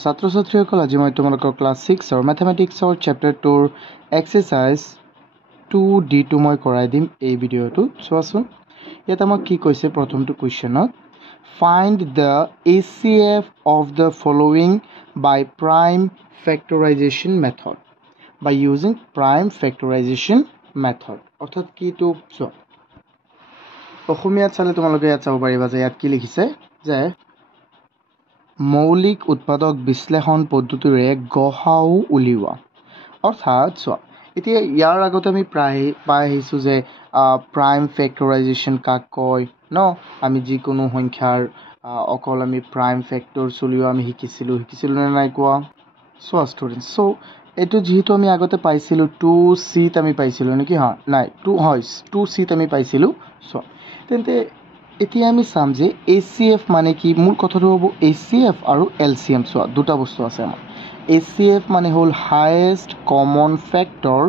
ছাত্ৰ ছাত্ৰীসকল আজি মই তোমালোকৰ ক্লাছ 6 মেথমেটিক্সৰ চেপ্টাৰ 2 এক্সাৰসাইজ 2D মই কৰাই দিম এই ভিডিঅ'টোত চোৱাচোন ইয়াত আমাক কি কৈছে প্ৰথমটো কুৱেশ্যনত find the ACF of the following by prime factorisation method by using prime factorisation method অৰ্থাৎ কিটো চোৱা অসমীয়াত চালে তোমালোকে ইয়াত চাব পাৰিবা যে ইয়াত কি লিখিছে যে মৌলিক উৎপাদক বিশ্লেষণ পদ্ধতিৰে গসাউ উলিওৱা অৰ্থাৎ চোৱা এতিয়া ইয়াৰ আগতে আমি প্ৰায় পাই আহিছোঁ যে প্ৰাইম ফেক্টৰাইজেশ্যন কাক কয় ন আমি যিকোনো সংখ্যাৰ অকল আমি প্ৰাইম ফেক্টৰছ উলিওৱা আমি শিকিছিলোঁ নে নাই কোৱা চোৱা ষ্টুডেণ্টছ চ' এইটো যিহেতু আমি আগতে পাইছিলোঁ 2Cত আমি পাইছিলোঁ নেকি নাই 2Cত আমি পাইছিলোঁ চ' তেন্তে এতিয়া আমি চাম যে ACF মানে কি মূল কথাটো হ'ব ACF আৰু LCM চোৱা দুটা বস্তু আছে আমাৰ ACF মানে হ'ল হায়েষ্ট কমন ফেক্টৰ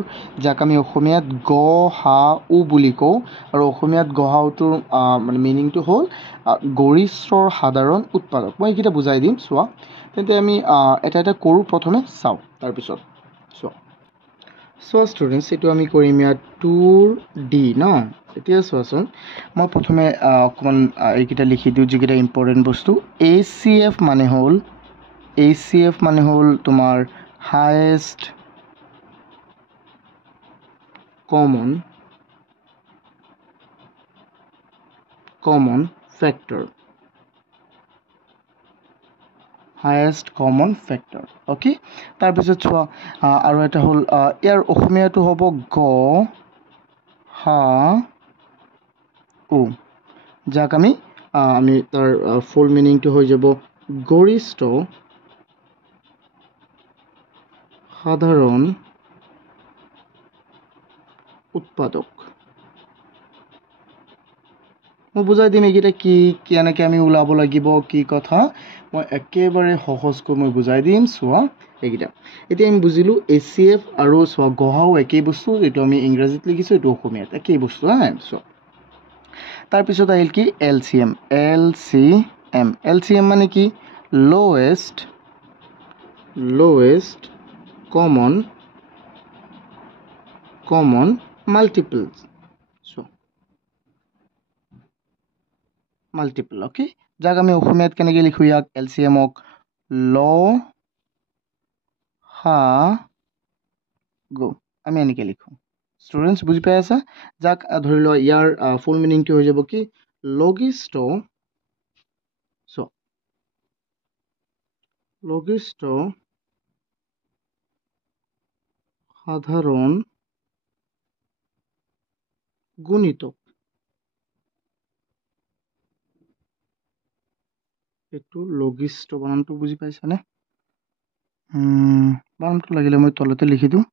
যাক আমি অসমীয়াত গসাউ বুলি কওঁ আৰু অসমীয়াত গসাউটোৰ মানে মিনিংটো হ'ল গৰিষ্ঠৰ সাধাৰণ উৎপাদক মই এইকেইটা বুজাই দিম চোৱা তেন্তে আমি এটা কৰোঁ প্ৰথমে চাওঁ তাৰপিছত চোৱা ষ্টুডেণ্টছ এইটো আমি কৰিম ইয়াত 2D ন এতিয়া চোৱাচোন মই প্ৰথমে অকণমান এইকেইটা লিখি দিওঁ যিকেইটা ইম্পৰ্টেণ্ট বস্তু ACF মানে হ'ল তোমাৰ হায়েষ্ট কমন ফেক্টৰ অ'কে তাৰপিছত চোৱা আৰু এটা হ'ল ইয়াৰ অসমীয়াটো হ'ব গসাউ যাক আমি তাৰ ফুল মিনিংটো হৈ যাব গৰিষ্ঠ সাধাৰণ উৎপাদক মই বুজাই দিম এইকেইটা কি কেনেকৈ আমি ওলাব লাগিব কি কথা মই একেবাৰে সহজকৈ মই বুজাই দিম চোৱা এইকেইটা এতিয়া আমি বুজিলোঁ ACF আৰু চোৱা গসাউ একেই বস্তু এইটো আমি ইংৰাজীত লিখিছোঁ এইটো অসমীয়াত একেই বস্তু চোৱা তাৰপিছত আহিল কি LCM মানে কি lowest common multiple অ'কে যাক আমি অসমীয়াত কেনেকৈ লিখোঁ ইয়াক LCMক লসাগু আমি এনেকৈ লিখোঁ ষ্টুডেণ্টছ বুজি পাই আছা যাক ধৰি লোৱা ইয়াৰ ফুল মিনিংটো হৈ যাব কি লঘিষ্ঠ সাধাৰণ গুণিতক এইটো লঘিষ্ঠ বানানটো বুজি পাইছানে বানানটো লাগিলে মই তলতে লিখি দিওঁ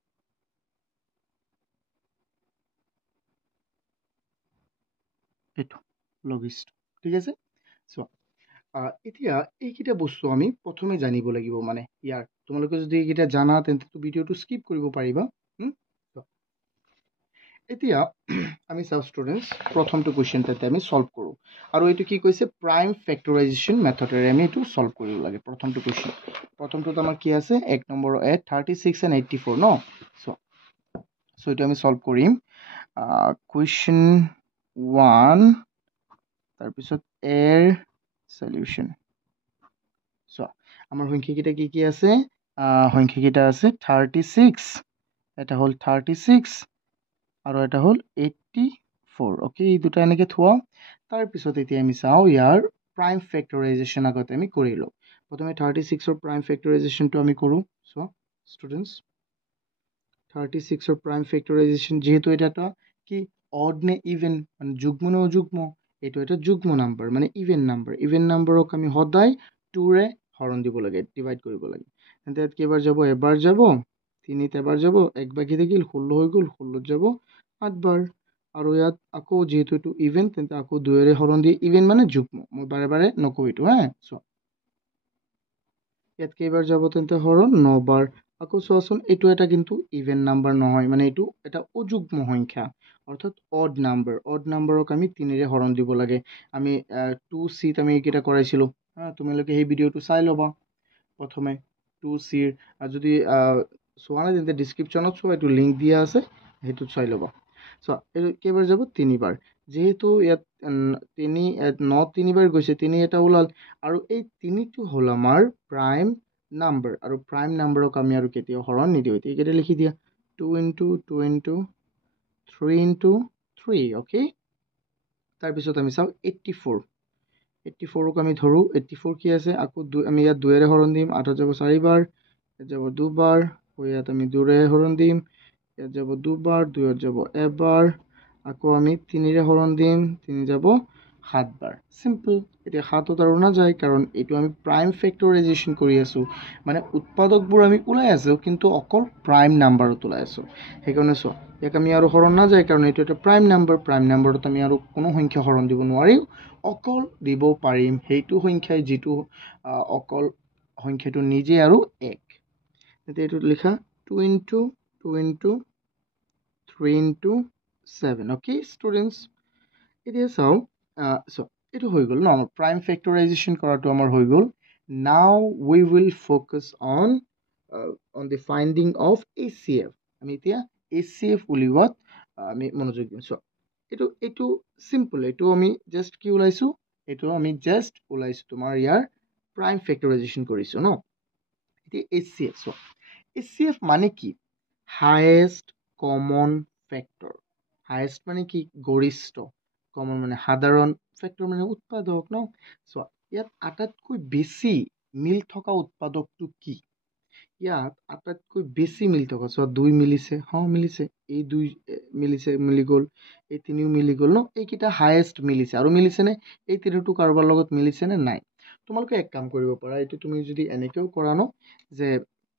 এইটো লঘিষ্ঠ ঠিক আছে চোৱা এতিয়া এইকেইটা বস্তু আমি প্ৰথমে জানিব লাগিব মানে ইয়াৰ তোমালোকে যদি এইকেইটা জানা তেন্তে ভিডিঅ'টো স্কিপ কৰিব পাৰিবা এতিয়া আমি চাওঁ ষ্টুডেণ্টছ প্ৰথমটো কুৱেশ্যন তাতে আমি সলভ কৰোঁ আৰু এইটো কি কৈছে প্ৰাইম ফেক্টৰাইজেশ্যন মেথডেৰে আমি এইটো সলভ কৰিব লাগে প্ৰথমটো কুৱেশ্যন প্ৰথমটোত আমাৰ কি আছে 1 নম্বৰ 36 and 84 ন চ' এইটো আমি সলভ কৰিম কুৱেশ্যন 1 তাৰপিছত এৰ সলিউশ্যন চোৱা আমাৰ সংখ্যাকেইটা কি আছে সংখ্যাকেইটা আছে 36 এটা হ'ল 36 আৰু এটা হ'ল 84 অ'কে এই দুটা এনেকৈ থোৱা তাৰপিছত এতিয়া আমি চাওঁ ইয়াৰ প্ৰাইম ফেক্টৰাইজেশ্যন আগতে আমি কৰি লওঁ প্ৰথমে 36ৰ প্ৰাইম ফেক্টৰাইজেশ্যনটো আমি কৰোঁ চোৱা ষ্টুডেণ্টছ 36ৰ প্ৰাইম ফেক্টৰাইজেশ্যন যিহেতু এটা কি অড নে ইভেন মানে যুগ্ম নে অযুগ্ম এইটো এটা যুগ্ম নাম্বাৰ মানে ইভেন নাম্বাৰক আমি সদায় 2ৰে হৰণ দিব লাগে ডিভাইড কৰিব লাগে তেন্তে ইয়াত কেইবাৰ যাব এবাৰ যাব 3ত এবাৰ যাব এক বাকী থাকিল 16 হৈ গ'ল 16ত যাব 8 বাৰ আৰু ইয়াত আকৌ যেহেতু এইটো ইভেন তেন্তে আকৌ 2ৰে হৰণ দিয়ে ইভেন মানে যুগ্ম মই বাৰে বাৰে নকওঁ এইটো চোৱা ইয়াত কেইবাৰ যাব তেন্তে হৰণ 9 বাৰ আকৌ চোৱাচোন এইটো এটা কিন্তু ইভেন নাম্বাৰ নহয় মানে এইটো এটা অযুগ্ম সংখ্যা অৰ্থাৎ অড নাম্বাৰক আমি 3ৰে হৰণ দিব লাগে আমি 2Cত আমি এইকেইটা কৰাইছিলোঁ তোমালোকে সেই ভিডিঅ'টো চাই ল'বা প্ৰথমে 2C যদি চোৱা নাই তেন্তে ডিছক্ৰিপশ্যনত চোৱা, এইটো লিংক দিয়া আছে, সেইটোত চাই ল'বা। চোৱা এইটো কেইবাৰ যাব 3বাৰ, যিহেতু ইয়াত 3বাৰ গৈছে, 3 এটা ওলাল, আৰু এই 3টো হ'ল আমাৰ প্ৰাইম নাম্বাৰ, আৰু প্ৰাইম নাম্বাৰক আমি আৰু কেতিয়াও হৰণ নিদিওঁ। এতিয়া এইকেইটা লিখি দিয়া 2 × 2 × 3 × 3, অ'কে। তাৰপিছত আমি চাওঁ 84ক আমি ধৰোঁ, 84 কি আছে, আকৌ আমি ইয়াত 2ৰে হৰণ দিম, 8ত যাব 4বাৰ, ইয়াত যাব 2বাৰ, ইয়াত আমি 2ৰে হৰণ দিম, ইয়াত যাব 2বাৰ, 2ত যাব এবাৰ, আকৌ আমি 3ৰে হৰণ দিম, 3 যাব 7বাৰ। চিম্পল। এতিয়া 7ত আৰু নাযায়, কাৰণ এইটো আমি প্ৰাইম ফেক্টৰাইজেশ্যন কৰি আছোঁ, মানে উৎপাদকবোৰ আমি ওলাই আছোঁ, কিন্তু অকল প্ৰাইম নাম্বাৰত ওলাই আছোঁ। সেইকাৰণে চোৱা, ইয়াক আমি আৰু হৰণ নাযায়, কাৰণ এইটো এটা প্ৰাইম নাম্বাৰ। প্ৰাইম নাম্বাৰত আমি আৰু কোনো সংখ্যা হৰণ দিব নোৱাৰিম, অকল দিব পাৰিম সেইটো সংখ্যাই যিটো অকল সংখ্যাটো নিজে আৰু 1। এতিয়া এইটোত লিখা 2 × 2 × 3 × 7, অ'কে ষ্টুডেণ্টছ। এতিয়া চাওঁ, এইটো হৈ গ'ল ন, আমাৰ প্ৰাইম ফেক্টৰাইজেশ্যন কৰাটো আমাৰ হৈ গ'ল। Now we will focus on the finding of HCF। আমি এতিয়া HCF উলিওৱাত আমি মনোযোগ দিম। চোৱা এইটো চিম্পল, এইটো আমি জাষ্ট কি ওলাইছোঁ, এইটো আমি জাষ্ট ওলাইছোঁ তোমাৰ ইয়াৰ প্ৰাইম ফেক্টৰাইজেশ্যন কৰিছোঁ ন। এতিয়া HCF চোৱা, HCF মানে কি, হায়েষ্ট কমন ফেক্টৰ। হায়েষ্ট মানে কি, গৰিষ্ঠ, কমন মানে সাধাৰণ, ফেক্টৰ মানে উৎপাদক ন। চোৱা ইয়াত আটাইতকৈ বেছি মিল থকা উৎপাদকটো কি, ইয়াত আটাইতকৈ বেছি মিল থকা, চোৱা 2 মিলিছে, মিলিছে, এই 2 মিলিছে, মিলি গ'ল, এই 3ও মিলি গ'ল ন, এইকেইটা হায়েষ্ট মিলিছে। আৰু মিলিছেনে, এই 3টো কাৰোবাৰ লগত মিলিছেনে নাই। তোমালোকে এক কাম কৰিব পাৰা, এইটো তুমি যদি এনেকৈও কৰা ন, যে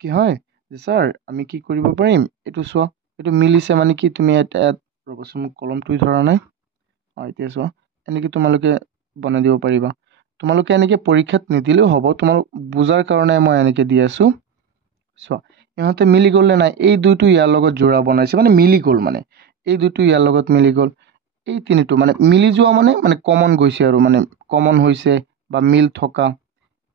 কি হয় যে ছাৰ আমি কি কৰিব পাৰিম, এইটো চোৱা, এইটো মিলিছে মানে কি, তুমি ইয়াত ৰ'বচোন, মোক কলমটোৱে ধৰা নাই, এতিয়া চোৱা, এনেকৈ তোমালোকে বনাই দিব পাৰিবা। তোমালোকে এনেকৈ পৰীক্ষাত নিদিলেও হ'ব, তোমালোক বুজাৰ কাৰণে মই এনেকৈ দি আছোঁ। চোৱা ইহঁতে মিলি গ'ল নে নাই, এই 2টো ইয়াৰ লগত যোৰা বনাইছে, মানে মিলি গ'ল, মানে এই 2টো ইয়াৰ লগত মিলি গ'ল, এই 3টো মানে মিলি যোৱা, মানে কমন গৈছে, আৰু মানে কমন হৈছে বা মিল থকা।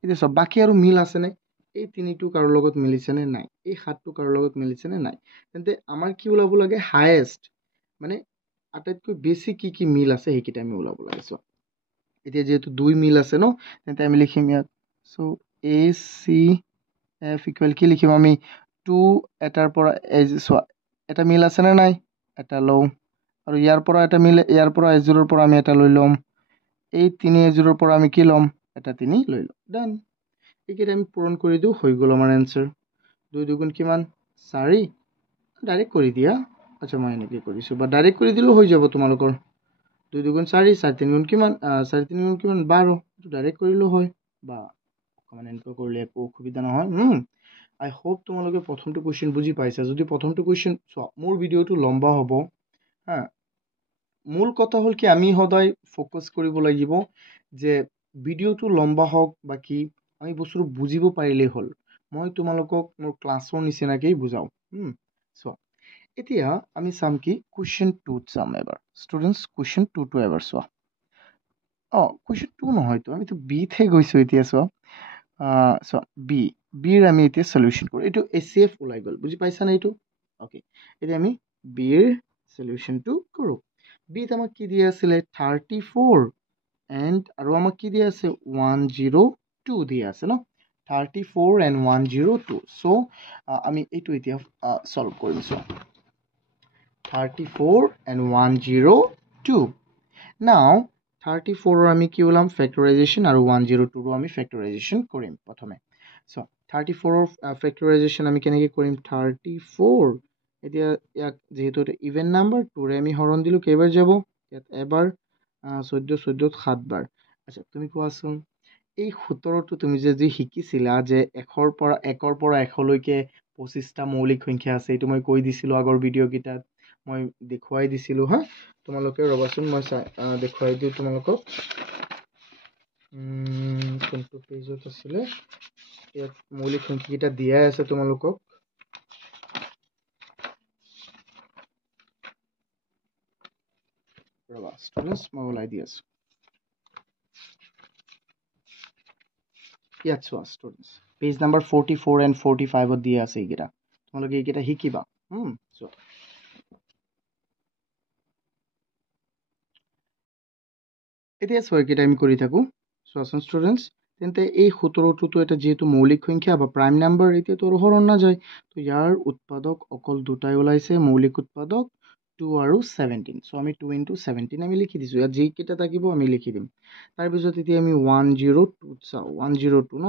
এতিয়া চোৱা বাকী আৰু মিল আছেনে, এই 3টো কাৰোৰ লগত মিলিছেনে নাই, এই 7টো কাৰোৰ লগত মিলিছেনে নাই। তেন্তে আমাৰ কি ওলাব লাগে, হায়েষ্ট, মানে আটাইতকৈ বেছি কি কি মিল আছে সেইকেইটা আমি ওলাব লাগে। চোৱা এতিয়া যিহেতু 2 মিল আছে ন, তেন্তে আমি লিখিম ইয়াত, চ' HCF ইকুৱেল কি লিখিম আমি, 2 এটাৰ পৰা চোৱা এটা মিল আছেনে নাই, এটা লওঁ, আৰু ইয়াৰ পৰা এটা মিল, ইয়াৰ পৰা S0ৰ পৰা আমি এটা লৈ ল'ম, এই 3 S0ৰ পৰা আমি কি ল'ম, এটা 3 লৈ ল'ম, ডান। এইকেইটা আমি পূৰণ কৰি দিওঁ, হৈ গ'ল আমাৰ এনচাৰ। 2 × 2 কিমান, 4, ডাইৰেক্ট কৰি দিয়া, আচ্ছা মই এনেকৈ কৰিছোঁ, বা ডাইৰেক্ট কৰি দিলেও হৈ যাব তোমালোকৰ। 2 × 2 = 4, 4 × 3 = কিমান, 4 × 3 = কিমান, 12, এইটো ডাইৰেক্ট কৰিলেও হয়, বা অকণমান এনেকৈ কৰিলে একো অসুবিধা নহয়। আই হোপ তোমালোকে প্ৰথমটো কুৱেশ্যন বুজি পাইছা। যদি প্ৰথমটো কুৱেশ্যন চোৱা, মোৰ ভিডিঅ'টো লম্বা হ'ব, মূল কথা হ'ল কি, আমি সদায় ফ'কাছ কৰিব লাগিব যে ভিডিঅ'টো লম্বা হওক বা কি, আমি বস্তুটো বুজিব পাৰিলেই হ'ল। মই তোমালোকক মোৰ ক্লাছৰ নিচিনাকেই বুজাওঁ। চোৱা এতিয়া আমি চাম কি, কুৱেশ্যন 2ত চাম এবাৰ। ষ্টুডেণ্টছ কুৱেশ্যন 2টো এবাৰ চোৱা। কুৱেশ্যন 2 নহয়তো, আমিতো বিতহে গৈছোঁ এতিয়া। চোৱা বিৰ আমি এতিয়া সলিউশ্যন কৰোঁ। এইটো HCF ওলাই গ'ল, বুজি পাইছানে এইটো, অ'কে। এতিয়া আমি বিৰ সলিউশ্যনটো কৰোঁ। বিত আমাক কি দিয়া আছিলে, 34, এণ্ড আৰু আমাক কি দিয়া আছে, 102 দিয়া আছে ন, 34 and 102। চ' আমি এইটো এতিয়া চল্ভ কৰিম। চোৱা 34 and 102। নাও 34ৰ আমি কি ওলাম, ফেক্টৰাইজেশ্যন, আৰু 102ৰো আমি ফেক্টৰাইজেশ্যন কৰিম প্ৰথমে। চ' 34ৰ ফেক্টৰাইজেশ্যন আমি কেনেকৈ কৰিম, 34, এতিয়া ইয়াক যিহেতু এটা ইভেন নাম্বাৰ, 2ৰে আমি হৰণ দিলোঁ, কেইবাৰ যাব, ইয়াত এবাৰ, 14, 14ত 7বাৰ। আচ্ছা তুমি কোৱাচোন, এই 17টো তুমি যি শিকিছিলা যে 1ৰ পৰা 100লৈকে 25টা মৌলিক সংখ্যা আছে, এইটো মই কৈ দিছিলোঁ আগৰ ভিডিঅ'কেইটাত, মই দেখুৱাই দিছিলোঁ। তোমালোকে ৰ'বাচোন, মই দেখুৱাই দিওঁ তোমালোকক, কোনটো পেজত আছিলে, ইয়াত মৌলিক সংখ্যাকেইটা দিয়াই আছে তোমালোকক। ৰ'বা ষ্টুডেণ্টছ, মই ওলাই দি আছোঁ। ইয়াত চোৱা ষ্টুডেণ্টছ, পেজ নাম্বাৰ 44 and 45 দিয়া আছে এইকেইটা, তোমালোকে এইকেইটা শিকিবা। চ' এতিয়া এইকেইটা আমি কৰি থাকোঁ। চোৱাচোন ষ্টুডেণ্টছ, তেন্তে এই 17টোতো এটা যিহেতু মৌলিক সংখ্যা বা প্ৰাইম নাম্বাৰ, এতিয়াতো আৰু হৰণ নাযায়, তো ইয়াৰ উৎপাদক অকল দুটাই ওলাইছে, মৌলিক উৎপাদক 2 আৰু 17। চ' আমি 2 into 17 আমি লিখি দিছোঁ, ইয়াত যিকেইটা থাকিব আমি লিখি দিম। তাৰপিছত এতিয়া আমি 102 চাওঁ, 102 ন,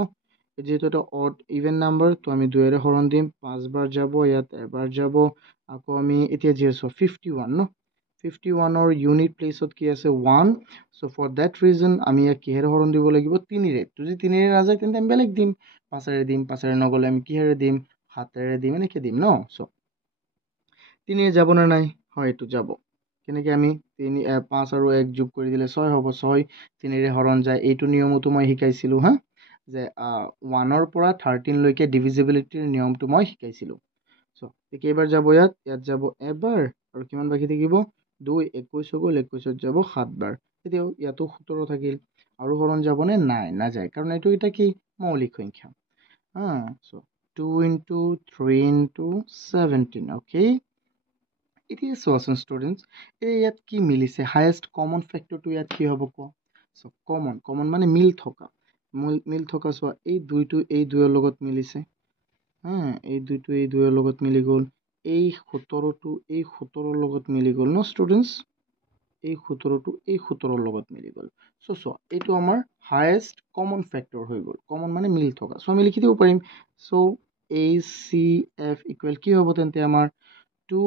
যিহেতু এটা অড ইভেন নাম্বাৰ, তো আমি 2ৰে হৰণ দিম, 5বাৰ যাব, ইয়াত এবাৰ যাব, আকৌ আমি এতিয়া যিহেতু 51 ন, 51ৰ ইউনিট প্লেচত কি আছে 1, চ' ফৰ ডেট ৰিজন আমি ইয়াক কিহেৰে হৰণ দিব লাগিব 3ৰে। যদি 3ৰে নাযায় তেন্তে আমি বেলেগ দিম, 5ৰে দিম, 5ৰে নগ'লে আমি কিহেৰে দিম 7ৰে দিম, এনেকৈ দিম ন। চ' 3ৰে যাব নে নাই, হয় এইটো যাব। কেনেকৈ আমি 5 আৰু 1 যোগ কৰি দিলে 6 হ'ব, 6 3ৰে হৰণ যায়। এইটো নিয়মতো মই শিকাইছিলোঁ হা, যে 1ৰ পৰা 13লৈকে ডিভিজিবিলিটিৰ নিয়মটো মই শিকাইছিলোঁ। চ' কেইবাৰ যাব ইয়াত যাব এবাৰ, আৰু কিমান বাকী থাকিব 2, 21 হৈ গ'ল, 21ত যাব 7বাৰ। তেতিয়াও ইয়াতো 17 থাকিল, আৰু হৰণ যাবনে নাই, নাযায়, কাৰণ এইটো এটা কি মৌলিক সংখ্যা। চ' 2 into 3 into 17, অ'কে। এতিয়া চোৱাচোন ষ্টুডেণ্টছ, ইয়াত কি মিলিছে, হায়েষ্ট কমন ফেক্টৰটো ইয়াত কি হ'ব কোৱা। চ' কমন মানে মিল থকা, চোৱা এই 2টো এই 2ৰ লগত মিলিছে, এই 2টো এই 2ৰ লগত মিলি গ'ল, এই 17টো এই 17ৰ লগত মিলি গ'ল ন ষ্টুডেণ্টছ, এই 17টো এই 17ৰ লগত মিলি গ'ল। চ' চোৱা এইটো আমাৰ হায়েষ্ট কমন ফেক্টৰ হৈ গ'ল, কমন মানে মিল থকা। চ' আমি লিখি দিব পাৰিম, চ' ACF ইকুৱেল কি হ'ব তেন্তে আমাৰ 2,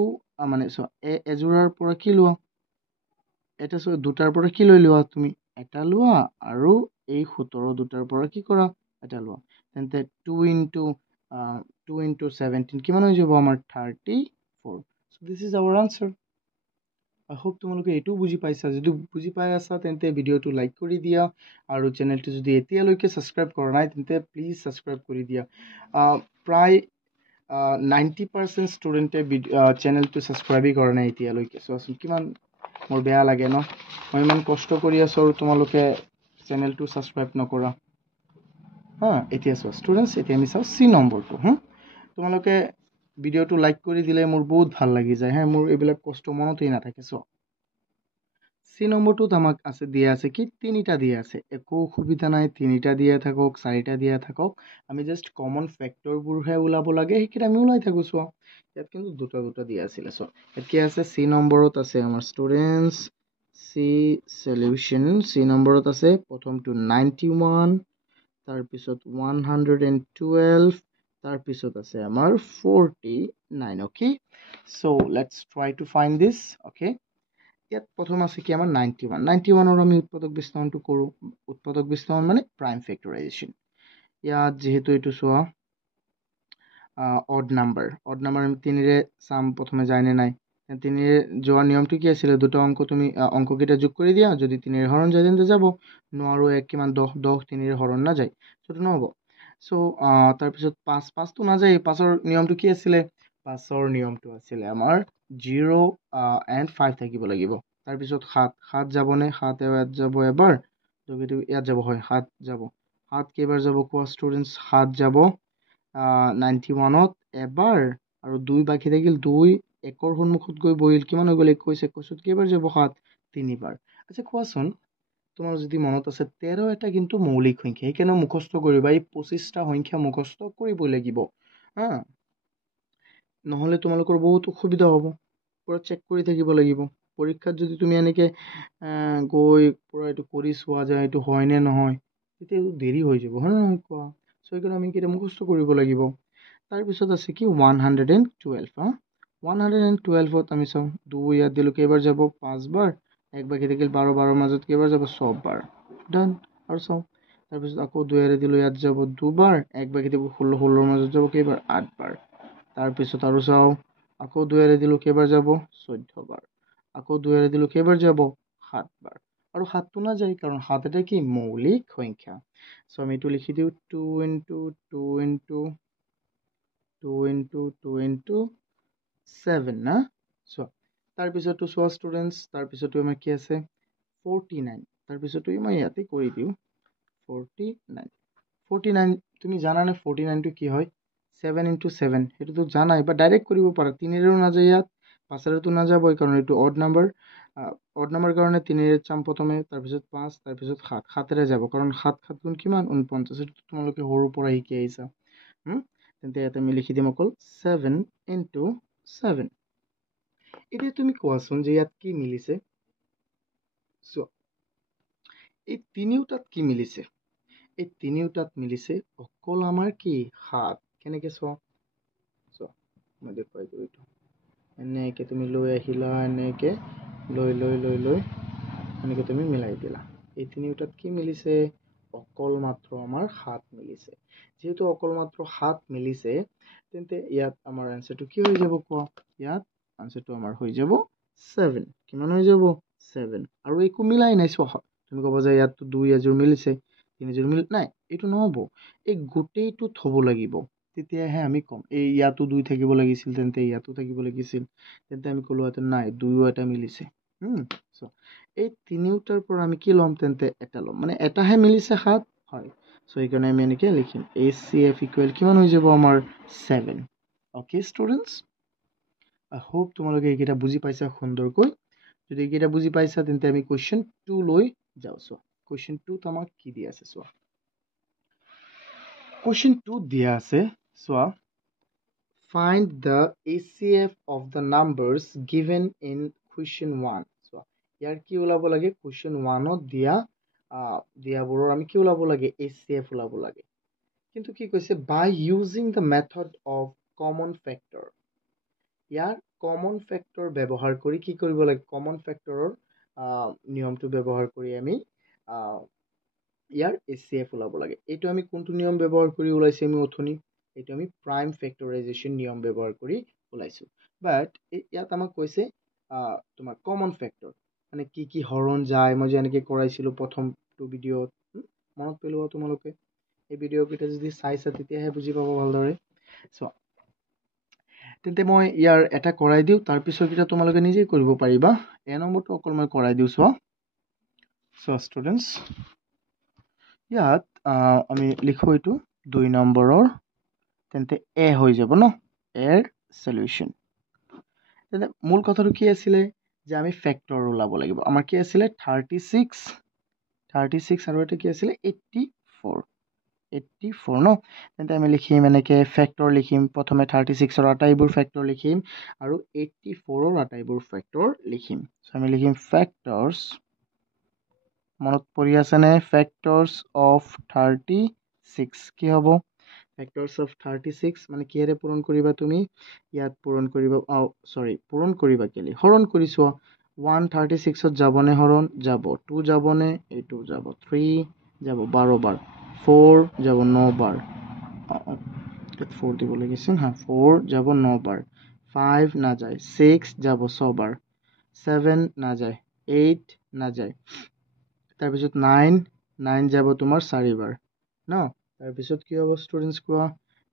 মানে চোৱা এযোৰাৰ পৰা কি লোৱা, এটা চোৱা দুটাৰ পৰা কি লৈ লোৱা, তুমি এটা লোৱা, আৰু এই 17 দুটাৰ পৰা কি কৰা এটা লোৱা, তেন্তে 2 into 17 কিমান হৈ যাব আমাৰ 34। So' this is our answer. I hope তোমালোকে এইটোও বুজি পাইছা। যদি বুজি পাই আছা তেন্তে ভিডিঅ'টো লাইক কৰি দিয়া, আৰু চেনেলটো যদি এতিয়ালৈকে ছাবস্ক্ৰাইব কৰা নাই তেন্তে প্লিজ ছাবস্ক্ৰাইব কৰি দিয়া। প্ৰায় 90% ষ্টুডেণ্টে চেনেলটো ছাবস্ক্ৰাইবেই কৰা নাই এতিয়ালৈকে। চোৱাচোন কিমান মোৰ বেয়া লাগে ন, মই ইমান কষ্ট কৰি আছোঁ আৰু তোমালোকে চেনেলটো ছাবস্ক্ৰাইব নকৰা। এতিয়া চোৱা ষ্টুডেণ্টছ, এতিয়া আমি চাওঁ চি নম্বৰটো। তোমালোকে ভিডিঅ'টো লাইক কৰি দিলে মোৰ বহুত ভাল লাগি যায়, মোৰ এইবিলাক কষ্ট মনতেই নাথাকে। চ' চি নম্বৰটোত আমাক দিয়া আছে কি 3টা দিয়া আছে, একো অসুবিধা নাই, 3টা দিয়া থাকক, 4টা দিয়া থাকক, আমি জাষ্ট কমন ফেক্টৰবোৰহে ওলাব লাগে, সেইকেইটা আমি ওলাই থাকোঁ। চোৱা ইয়াত কিন্তু দুটা দিয়া আছিলে। চ' ইয়াত কি আছে, চি নম্বৰত আছে আমাৰ ষ্টুডেণ্টছ, চি সলিউশ্যন, চি নম্বৰত আছে প্ৰথমটো 91, তাৰপিছত 112, তাৰপিছত আছে আমাৰ 49। Okay, so' let's try to find this. Okay, ইয়াত প্ৰথম আছে কি আমাৰ 91ৰ আমি উৎপাদক বিশ্লেষণটো কৰোঁ। উৎপাদক বিশ্লেষণ মানে প্ৰাইম ফেক্টৰাইজেশ্যন। ইয়াত যিহেতু এইটো চোৱা অড নাম্বাৰ আমি 3ৰে চাম প্ৰথমে যায়নে নাই। 3ৰে যোৱাৰ নিয়মটো কি আছিলে, দুটা অংক তুমি অংককেইটা যোগ কৰি দিয়া, যদি 3ৰে হৰণ যায় তেন্তে যাব, নোৱাৰো এক কিমান 10, 3ৰে হৰণ নাযায়, চ' নহ'ব। চ' তাৰপিছত 5টো নাযায়, 5ৰ নিয়মটো কি আছিলে, 5ৰ নিয়মটো আছিলে আমাৰ 0 and 5 থাকিব লাগিব। তাৰপিছত 7 যাবনে, 7 ইয়াত যাব এবাৰ, ইয়াত যাব, হয় 7 যাব। 7 কেইবাৰ যাব কোৱা ষ্টুডেণ্টছ, 7 যাব 91ত এবাৰ, আৰু 2 বাকী থাকিল, 2 1ৰ সন্মুখত গৈ বহিল, কিমান হৈ গ'ল 21, 21ত কেইবাৰ যাব 7, 3বাৰ। আচ্ছা কোৱাচোন, তোমাৰ যদি মনত আছে 13 এটা কিন্তু মৌলিক সংখ্যা, সেইকাৰণে মুখস্থ কৰিবা, এই 25টা সংখ্যা মুখস্থ কৰিবই লাগিব। নহ'লে তোমালোকৰ বহুত অসুবিধা হ'ব, পুৰা চেক কৰি থাকিব লাগিব। পৰীক্ষাত যদি তুমি এনেকৈ গৈ পুৰা এইটো কৰি চোৱা যায় এইটো হয় নে নহয়, তেতিয়া এইটো দেৰি হৈ যাব, হয় নে নহয় কোৱা। চ' সেইকাৰণে আমি কেতিয়া মুখস্থ কৰিব লাগিব। তাৰপিছত আছে কি 112। 112ত আমি চাওঁ 2 ইয়াত দিলোঁ, কেইবাৰ যাব 5বাৰ, 1 বাকী থাকিল 12, মাজত কেইবাৰ যাব 6বাৰ, ডান। আৰু চাওঁ তাৰপিছত আকৌ 2ৰে দিলোঁ, ইয়াত যাব 2বাৰ, 1 বাকী থাকিব 16, মাজত যাব কেইবাৰ 8বাৰ। তাৰপিছত আৰু চাওঁ, আকৌ 2ৰে দিলোঁ, কেইবাৰ যাব 14বাৰ, আকৌ 2ৰে দিলোঁ, কেইবাৰ যাব 7বাৰ, আৰু 7টো নাযায় কাৰণ 7 এটা কি মৌলিক সংখ্যা। চ' আমি এইটো লিখি দিওঁ 2 into 7 না। চোৱা তাৰপিছতো চোৱা ষ্টুডেণ্টছ, তাৰপিছতো আমাৰ কি আছে 49, তাৰপিছতো মই ইয়াতে কৰি দিওঁ 49। 49 তুমি জানানে 49 টো কি হয় 7 × 7 সেইটোতো জানাই বা ডাইৰেক্ট কৰিব পাৰা 3ৰেও নাযায় ইয়াত 5ৰেতো নাযাবই কাৰণ এইটো অড নাম্বাৰ কাৰণে 3ৰে চাম প্ৰথমে তাৰপিছত 5 তাৰপিছত 7 7ৰে যাব কাৰণ 7 7 গুণ কিমান 49 এইটো তোমালোকে সৰুৰ পৰা শিকি আহিছা তেন্তে ইয়াতে আমি লিখি দিম অকল 7 × 7 এতিয়া তুমি কোৱাচোন যে ইয়াত কি মিলিছে চোৱা এই তিনিওটাত কি মিলিছে এই তিনিওটাত মিলিছে অকল আমাৰ কি 7 কেনেকে চোৱা মই দেখুৱাই দিওঁ এইটো এনেকে তুমি লৈ আহিলা এনেকে লৈ এনেকে তুমি মিলাই দিলা এই তিনিওটাত কি মিলিছে অকল মাত্ৰ আমাৰ 7 মিলিছে যেহেতু অকল মাত্ৰ 7 মিলিছে তেন্তে ইয়াত আমাৰ আনসাৰটো কি হৈ যাব কোৱা ইয়াত আনসাৰটো আমাৰ হৈ যাব 7 কিমান হৈ যাব 7 আৰু একো মিলাই নাই চোৱা তুমি ক'ব যে ইয়াত 2 এযোৰ মিলিছে 3 এযোৰ মিল নাই এইটো নহব এই গোটেইটো থব লাগিব তেতিয়াহে আমি কম এই ইয়াতো 2 থাকিব লাগিছিল তেন্তে ইয়াতো থাকিব লাগিছিল তেন্তে আমি ক'লো এটা নাই 2ও এটা মিলিছে সো এই তিনিওটাৰ পৰা আমি কি ল'ম তেন্তে এটা ল'ম মানে এটাহে মিলিছে 7 হয় সো এইকাৰণে আমি এনেকে লিখিম HCF ইকুৱেল কিমান হৈ যাব আমাৰ 7 অ'কে ষ্টুডেন্টস আই হোপ তোমালোকে এইকেইটা বুজি পাইছা সুন্দৰকৈ যদি এইকেইটা বুজি পাইছা তেন্তে আমি কোৱেশ্চন 2 লৈ যাওঁ চোৱা কোৱেশ্চন 2 ত আমাক কি দিয়া আছে চোৱা কোৱেশ্চন 2 দিয়া আছে চোৱা find the HCF of the numbers given in question 1 চোৱা ইয়াৰ কি ওলাব লাগে question 1 ত দিয়াবোৰৰ আমি কি ওলাব লাগে HCF ওলাব লাগে কিন্তু কি কৈছে by using the method of common factor year common factor ব্যৱহাৰ কৰি কি কৰিব লাগে কমন ফেক্টৰৰ নিয়মটো ব্যৱহাৰ কৰি আমি ইয়াৰ HCF ওলাব লাগে এইটো আমি কোনটো নিয়ম ব্যৱহাৰ কৰি ওলাইছে আমি অথনি এইটো আমি প্ৰাইম ফেক্টৰাইজেশ্যন নিয়ম ব্যৱহাৰ কৰি ওলাইছো বাট ইয়াত আমাক কৈছে তোমাৰ কমন ফেক্টৰ মানে কি কি হৰণ যায় মই যে এনেকৈ কৰাইছিলোঁ প্ৰথমটো ভিডিঅ'ত মনত পেলোৱা তোমালোকে এই ভিডিঅ'কেইটা যদি চাইছা তেতিয়াহে বুজি পাব ভালদৰে চোৱা তেন্তে মই ইয়াৰ এটা কৰাই দিওঁ তাৰপিছৰকেইটা তোমালোকে নিজেই কৰিব পাৰিবা নম্বৰটো অকল মই কৰাই দিওঁ চোৱা ষ্টুডেণ্টছ ইয়াত আমি লিখোঁ এইটো 2 নম্বৰৰ তেন্তে এ হৈ যাব ন এৰ সলিউশন তেন্তে মূল কথাটো কি আছিলে যে আমি ফেক্টৰ ওলাব লাগিব আমাৰ কি আছিলে 36 আৰু এটা কি আছিলে 84 ন তেন্তে আমি লিখিম এনেকে ফেক্টৰ লিখিম প্ৰথমে 36ৰ আটাইবোৰ ফেক্টৰ লিখিম আৰু 84ৰ আটাইবোৰ ফেক্টৰ লিখিম সো আমি লিখিম ফেক্টৰস মনত পৰি আছে নে ফেক্টৰস অফ 36 কি হ'ব ফেক্টৰস অফ 36 মানে কিহেৰে পূৰণ কৰিবা তুমি ইয়াত পূৰণ কৰিবা পূৰণ কৰিবা কেলি হৰণ কৰি চোৱা 136 ত যাবনে হৰণ যাব 2 যাবনে এইটো যাব 3 যাব 12 বাৰ 4 যাব 9 বাৰ 4 দিব লাগিছিল 4 যাব 9 বাৰ 5 না যায় 6 যাব 6 বাৰ 7 না যায় 8 না যায় তাৰপিছত 9 যাব তোমাৰ 4 বাৰ ন তাৰপিছত কি হ'ব ষ্টুডেন্টস কোৱা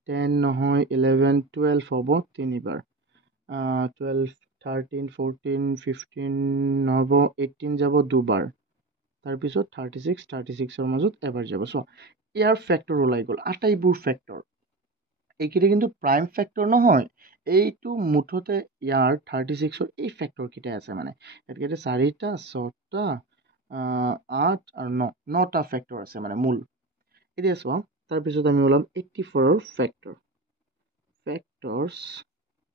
10 নহয় 11 12 হ'ব 3 বাৰ 12 13 14 15 নহ'ব 18 যাব 2 বাৰ তাৰপিছত 36ৰ মাজত এবাৰ যাব চোৱা ইয়াৰ ফেক্টৰ ওলাই গ'ল আটাইবোৰ ফেক্টৰ এইকেইটা কিন্তু প্ৰাইম ফেক্টৰ নহয় এইটো মুঠতে ইয়াৰ 36ৰ এই ফেক্টৰ কেইটা আছে মানে ইয়াত 4টা 6টা 8 আৰু 9টা ফেক্টৰ আছে মানে মূল এতিয়া চোৱা তাৰপিছত আমি ওলাম 84ৰ ফেক্টৰস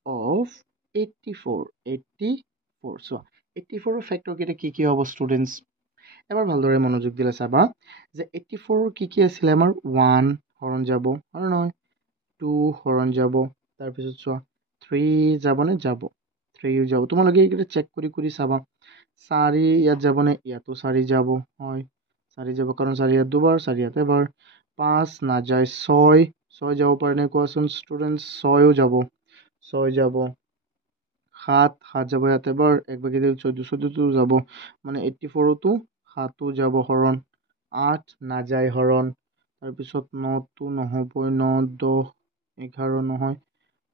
অফ 84 চোৱা 84ৰ ফেক্টৰ কেইটা কি হ'ব ষ্টুডেন্টস এবাৰ ভালদৰে মনোযোগ দিলে চাবা যে 84ৰ কি আছিলে আমাৰ 1 হৰণ যাব আৰু নহয় 2 হৰণ যাব তাৰপিছত চোৱা 3 যাবনে যাব 3 যাব তোমালোকে এইকেইটা চেক কৰি চাবা 4 ইয়াত যাবনে ইয়াতো 4 যাব হয় 4 যাব কাৰণ 4 ইয়াত দুবাৰ 4 ইয়াত এবাৰ 5 না যায় 6 যাব পাৰে নে কোৱাচোন ষ্টুডেন্টস 6ও যাব 6 যাব 7 যাব ইয়াত এবাৰ এক ভাগি দিলে 14টো যাব মানে 84টো 7ও যাব হৰণ 8 না যায় হৰণ তাৰপিছত 9টো নহ'বই 9 10 11 নহয়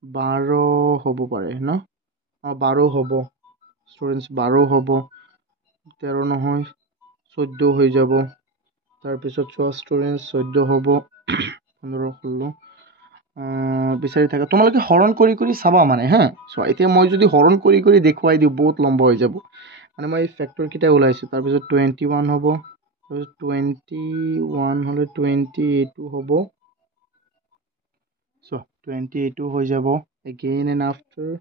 12 হ'ব পাৰে ন 12 হ'ব ষ্টুডেন্টস 12 হ'ব 13 নহয় 14 হৈ যাব তাৰপিছত চোৱা ষ্টুডেণ্টছ 14 হ'ব 15 16 বিচাৰি থাকা তোমালোকে হৰণ কৰি চাবা মানে হা চোৱা এতিয়া মই যদি হৰণ কৰি দেখুৱাই দিওঁ বহুত লম্বা হৈ যাব মানে মই এই ফেক্টৰকেইটা ওলাইছোঁ তাৰপিছত 21 হ'ব তাৰপিছত 21 হ'লে 28 হ'ব চোৱা 28 হৈ যাব এগেইন এণ্ড আফটাৰ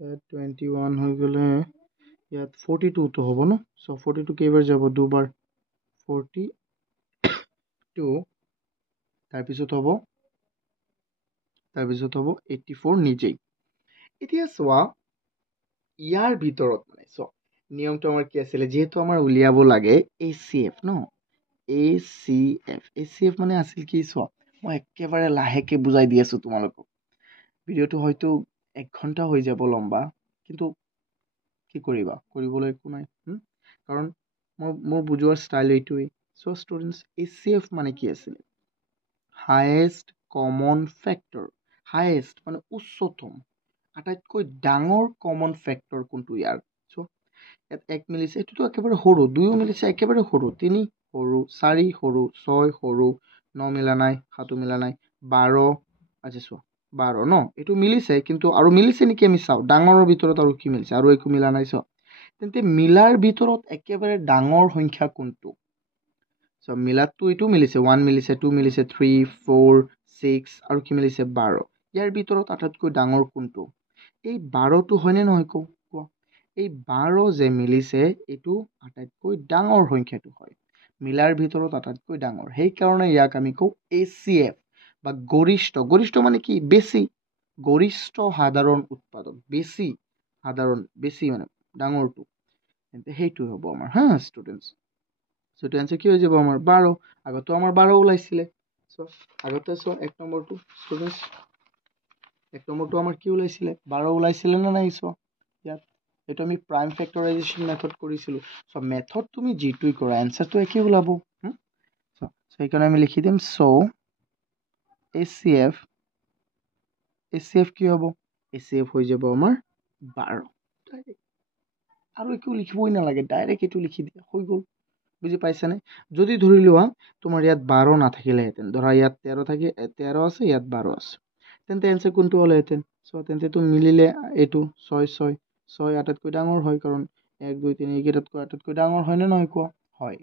21 হৈ গ'লে ইয়াত 42টো হ'ব ন চ' 42 কেইবাৰ যাব দুবাৰ 42 তাৰপিছত হ'ব 84 নিজেই এতিয়া চোৱা ইয়াৰ ভিতৰত মানে চোৱা নিয়মটো আমাৰ কি আছিলে যিহেতু আমাৰ উলিয়াব লাগে ACF ন ACF মানে আছিল কি চোৱা মই একেবাৰে লাহেকে বুজাই দি আছো তোমালোকক ভিডিঅ'টো হয়তো 1 ঘণ্টা হৈ যাব লম্বা কিন্তু কি কৰিবা কৰিবলৈ একো নাই কাৰণ মোৰ বুজোৱাৰ ষ্টাইল এইটোৱেই চ' ষ্টুডেণ্টছ ACF মানে কি আছিলে হায়েষ্ট কমন ফেক্টৰ হায়েষ্ট মানে উচ্চতম আটাইতকৈ ডাঙৰ কমন ফেক্টৰ কোনটো ইয়াৰ চ' ইয়াত 1 মিলিছে এইটোতো একেবাৰে সৰু 2 মিলিছে একেবাৰে সৰু 3 সৰু 4 সৰু 6 সৰু 9 মিলা নাই 7 মিলা নাই 12 আচ্ছা চোৱা 12 ন এইটো মিলিছে কিন্তু আৰু মিলিছে নেকি আমি চাওঁ ডাঙৰৰ ভিতৰত আৰু কি মিলিছে আৰু একো মিলা নাই চোৱা তেন্তে মিলাৰ ভিতৰত একেবাৰে ডাঙৰ সংখ্যা কোনটো চ' মিলাতটো এইটো মিলিছে 1 মিলিছে 2 মিলিছে 3 4 6 আৰু কি মিলিছে 12 ইয়াৰ ভিতৰত আটাইতকৈ ডাঙৰ কোনটো এই 12টো হয়নে নহয় কোৱা এই 12 যে মিলিছে এইটো আটাইতকৈ ডাঙৰ সংখ্যাটো হয় মিলাৰ ভিতৰত আটাইতকৈ ডাঙৰ সেইকাৰণে ইয়াক আমি কওঁ ACF বা গৰিষ্ঠ মানে কি বেছি গৰিষ্ঠ সাধাৰণ উৎপাদক বেছি মানে ডাঙৰটো তেন্তে সেইটো হ'ব আমাৰ হা ষ্টুডেণ্টছ চ' এইটো এনচাৰ কি হৈ যাব আমাৰ 12 আগতো আমাৰ 12 ওলাইছিলে চ' আগতে চোৱা 1 নম্বৰটো ষ্টুডেণ্টছ 1 নম্বৰটো আমাৰ কি ওলাইছিলে 12 ওলাইছিলে নে নাই চোৱা ইয়াত এইটো আমি প্ৰাইম ফেক্টৰাইজেশ্যন মেথড কৰিছিলোঁ চ' মেথড তুমি যিটোই কৰা এনচাৰটো একেই ওলাব চ' সেইকাৰণে আমি লিখি দিম চ' ACF কি হ'ব ACF হৈ যাব আমাৰ 12 আৰু একো লিখিবই নালাগে ডাইৰেক্ট এইটো লিখি দিয়া হৈ গ'ল বুজি পাইছানে যদি ধৰি লোৱা তোমাৰ ইয়াত 12 নাথাকিলেহেঁতেন ধৰা ইয়াত 13 আছে ইয়াত 12 আছে তেন্তে এনচাৰ কোনটো হ'লেহেঁতেন চ' তেন্তে তো মিলিলে এইটো 6 আটাইতকৈ ডাঙৰ হয় কাৰণ 1 2 3 এইকেইটাতকৈ আটাইতকৈ ডাঙৰ হয় নে নহয় কোৱা হয়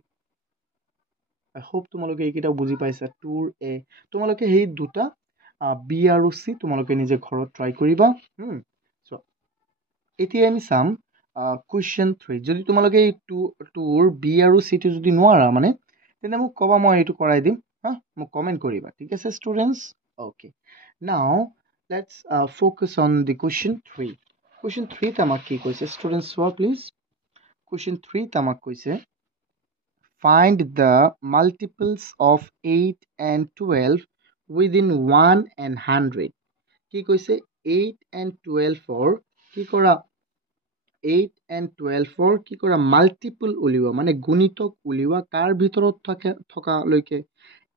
আই হোপ তোমালোকে এইকেইটাও বুজি পাইছা 2 A তোমালোকে সেই দুটা B আৰু C তোমালোকে নিজে ঘৰত ট্ৰাই কৰিবা চ' এতিয়া আমি চাম কুৱেশ্যন 3 যদি তোমালোকে এই 2ৰ B আৰু C টো যদি নোৱাৰা মানে তেন্তে মোক ক'বা মই এইটো কৰাই দিম হা মোক কমেণ্ট কৰিবা ঠিক আছে ষ্টুডেণ্টছ অ'কে নাও let's focus on the question 3 আমাক কি কৈছে ষ্টুডেণ্টছ চোৱা প্লিজ কুৱেশ্যন 3 আমাক কৈছে find the multiples of 8 and 12 within 1 and 100 কি কৈছে 8 and 12 কি কৰা 8 and 12 কি কৰা মাল্টিপল উলিওৱা মানে গুণিতক উলিওৱা কাৰ ভিতৰত থকালৈকে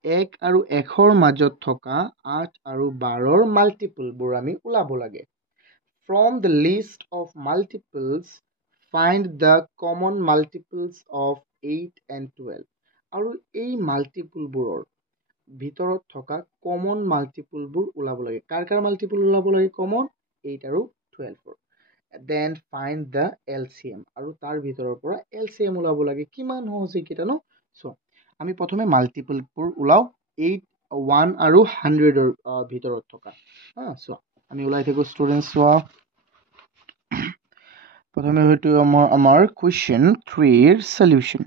1 আৰু 1ৰ মাজত থকা 8 আৰু 12ৰ মাল্টিপলবোৰ আমি ওলাব লাগে from the list of multiples find the common multiples of 8 and 12 আৰু এই মাল্টিপলবোৰৰ ভিতৰত থকা কমন মাল্টিপলবোৰ ওলাব লাগে কাৰ মাল্টিপল ওলাব লাগে কমন 8 আৰু 12 then find the LCM আৰু তাৰ ভিতৰৰ পৰা LCM ওলাব লাগে কিমান সহজ এইকেইটা ন চ' আমি প্ৰথমে মাল্টিপলবোৰ ওলাও 8 1 আৰু 100ৰ ভিতৰত থকা চ' আমি ওলাই থাকো ষ্টুডেণ্টছ চোৱা প্ৰথমে হয়তো আমাৰ কুৱেশ্যন 3ৰ সলিউশ্যন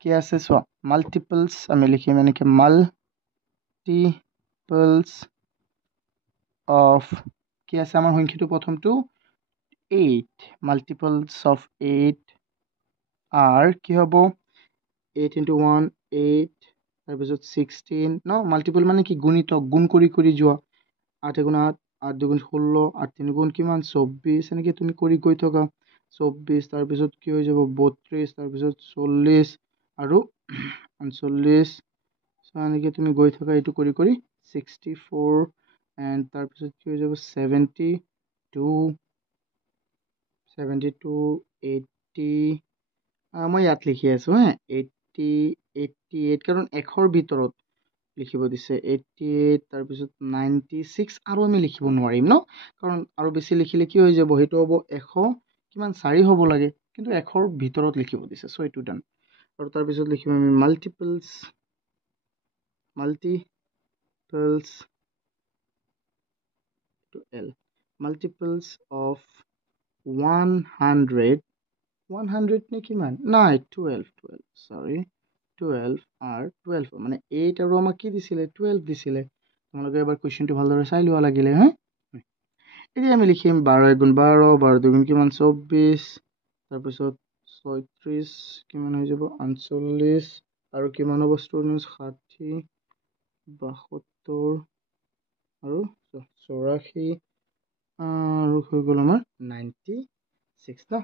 কি আছে চোৱা মাল্টিপলছ আমি লিখিম এনেকৈ মাল্টিপলছ অফ কি আছে আমাৰ সংখ্যাটো প্ৰথমটো 8 মাল্টিপলছ অফ 8 আৰ কি হ'ব 8 into 1 8 তাৰপিছত 16 ন মাল্টিপল মানে কি গুণিতক গুণ কৰি যোৱা 8 গুণ 8 8 দুগুণ 16 8 3 গুণ কিমান 24 এনেকৈ তুমি কৰি গৈ থকা 24 তাৰপিছত কি হৈ যাব 32 তাৰপিছত 40 আৰু 39 এনেকৈ তুমি গৈ থকা এইটো কৰি 64 এণ্ড তাৰপিছত কি হৈ যাব 72 80 মই ইয়াত লিখি আছোঁ হা 88 কাৰণ এশৰ ভিতৰত লিখিব দিছে 88 তাৰপিছত 96 আৰু আমি লিখিব নোৱাৰিম ন কাৰণ আৰু বেছি লিখিলে কি হৈ যাব সেইটো হ'ব 100 কিমান 4 হ'ব লাগে কিন্তু এশৰ ভিতৰত লিখিব দিছে চ' এইটো ডান আৰু তাৰপিছত লিখিম আমি মাল্টিপলছ to L multiples of 100 নে কিমান নাই 12 sorry 12 আর 12 মানে 8 আৰু আমাক কি দিছিলে 12 দিছিলে তোমালোকে এবাৰ কোৱেশ্চনটো ভালদৰে চাই লোৱা লাগিলে হা এতিয়া আমি লিখিম 12 গুণ 12 12 দুগুণ কিমান 24 তাৰপিছত 36 কিমান হৈ যাব 39 আৰু কিমান হ'ব ষ্টুডেণ্টছ 60 72 আৰু 84 আৰু হৈ গ'ল আমাৰ 96 ন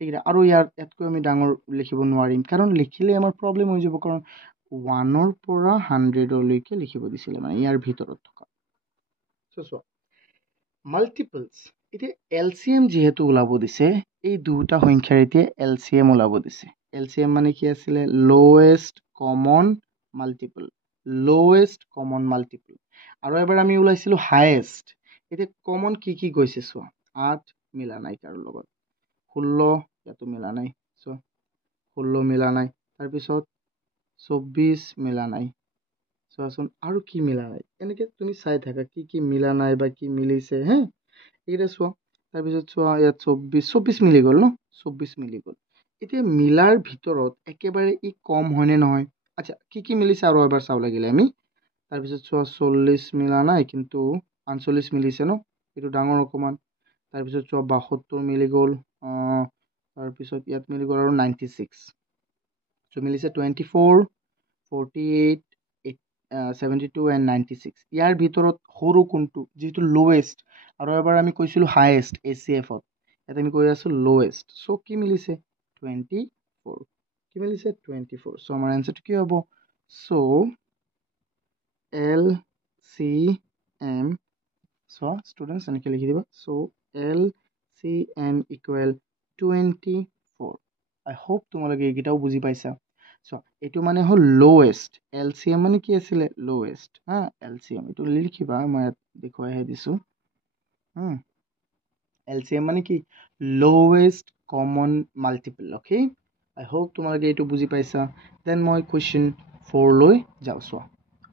এইকেইটা আৰু ইয়াতকৈ আমি ডাঙৰ লিখিব নোৱাৰিম কাৰণ লিখিলে আমাৰ প্ৰব্লেম হৈ যাব কাৰণ 1ৰ পৰা 100লৈকে লিখিব দিছিলে মানে ইয়াৰ ভিতৰত থকা চোৱা মাল্টিপলছ এতিয়া LCM যিহেতু ওলাব দিছে এই দুটা সংখ্যাৰ এতিয়া LCM ওলাব দিছে LCM মানে কি আছিলে লোৱেষ্ট কমন মাল্টিপল আৰু এবাৰ আমি ওলাইছিলো হাইয়েষ্ট এতিয়া কমন কি গৈছে চোৱা 8 মিলা নাই কাৰো লগত 16 ইয়াতো মিলা নাই চোৱা 16 মিলা নাই তাৰপিছত 24 মিলা নাই চোৱাচোন আৰু কি মিলা নাই এনেকে তুমি চাই থাকা কি মিলা নাই বা কি মিলিছে হে এইকেইটা চোৱা তাৰপিছত চোৱা ইয়াত 24 মিলি গ'ল ন 24 মিলি গ'ল এতিয়া মিলাৰ ভিতৰত একেবাৰে ই কম হয়নে নহয় আচ্ছা কি মিলিছে আৰু এবাৰ চাও লাগিলে আমি তাৰপিছত চোৱা 40 মিলা নাই কিন্তু 45 মিলিছে ন এইটো ডাঙৰ অকমান তাৰপিছত চোৱা 72 মিলি গ'ল তাৰপিছত ইয়াত মিলি গ'ল আৰু 96 চ' মিলিছে 24 48 72 and 96 ইয়াৰ ভিতৰত সৰু কোনটো যিটো লোৱেষ্ট আৰু এবাৰ আমি কৈছিলো হাইয়েষ্ট ACF-ত ইয়াত আমি কৈ আছো লোৱেষ্ট চ' কি মিলিছে 24 কি মিলিছে 24 চ' আমাৰ এনসাৰটো কি হ'ব চ' LCM চ' ষ্টুডেণ্টছ এনেকৈ লিখি দিবা চ' LCM ইকুৱেল 24 আই হোপ তোমালোকে এইকেইটাও বুজি পাইছা চ' এইটো মানে হ'ল লোৱেষ্ট LCM মানে কি আছিলে লোৱেষ্ট হা LCM এইটো লিখিবা মই ইয়াত দেখুৱাইহে দিছোঁ LCM মানে কি লোৱেষ্ট কমন মাল্টিপল অ'কে আই হোপ তোমালোকে এইটো বুজি পাইছা দেন মই কুৱেশ্যন 4 লৈ যাওঁ চোৱা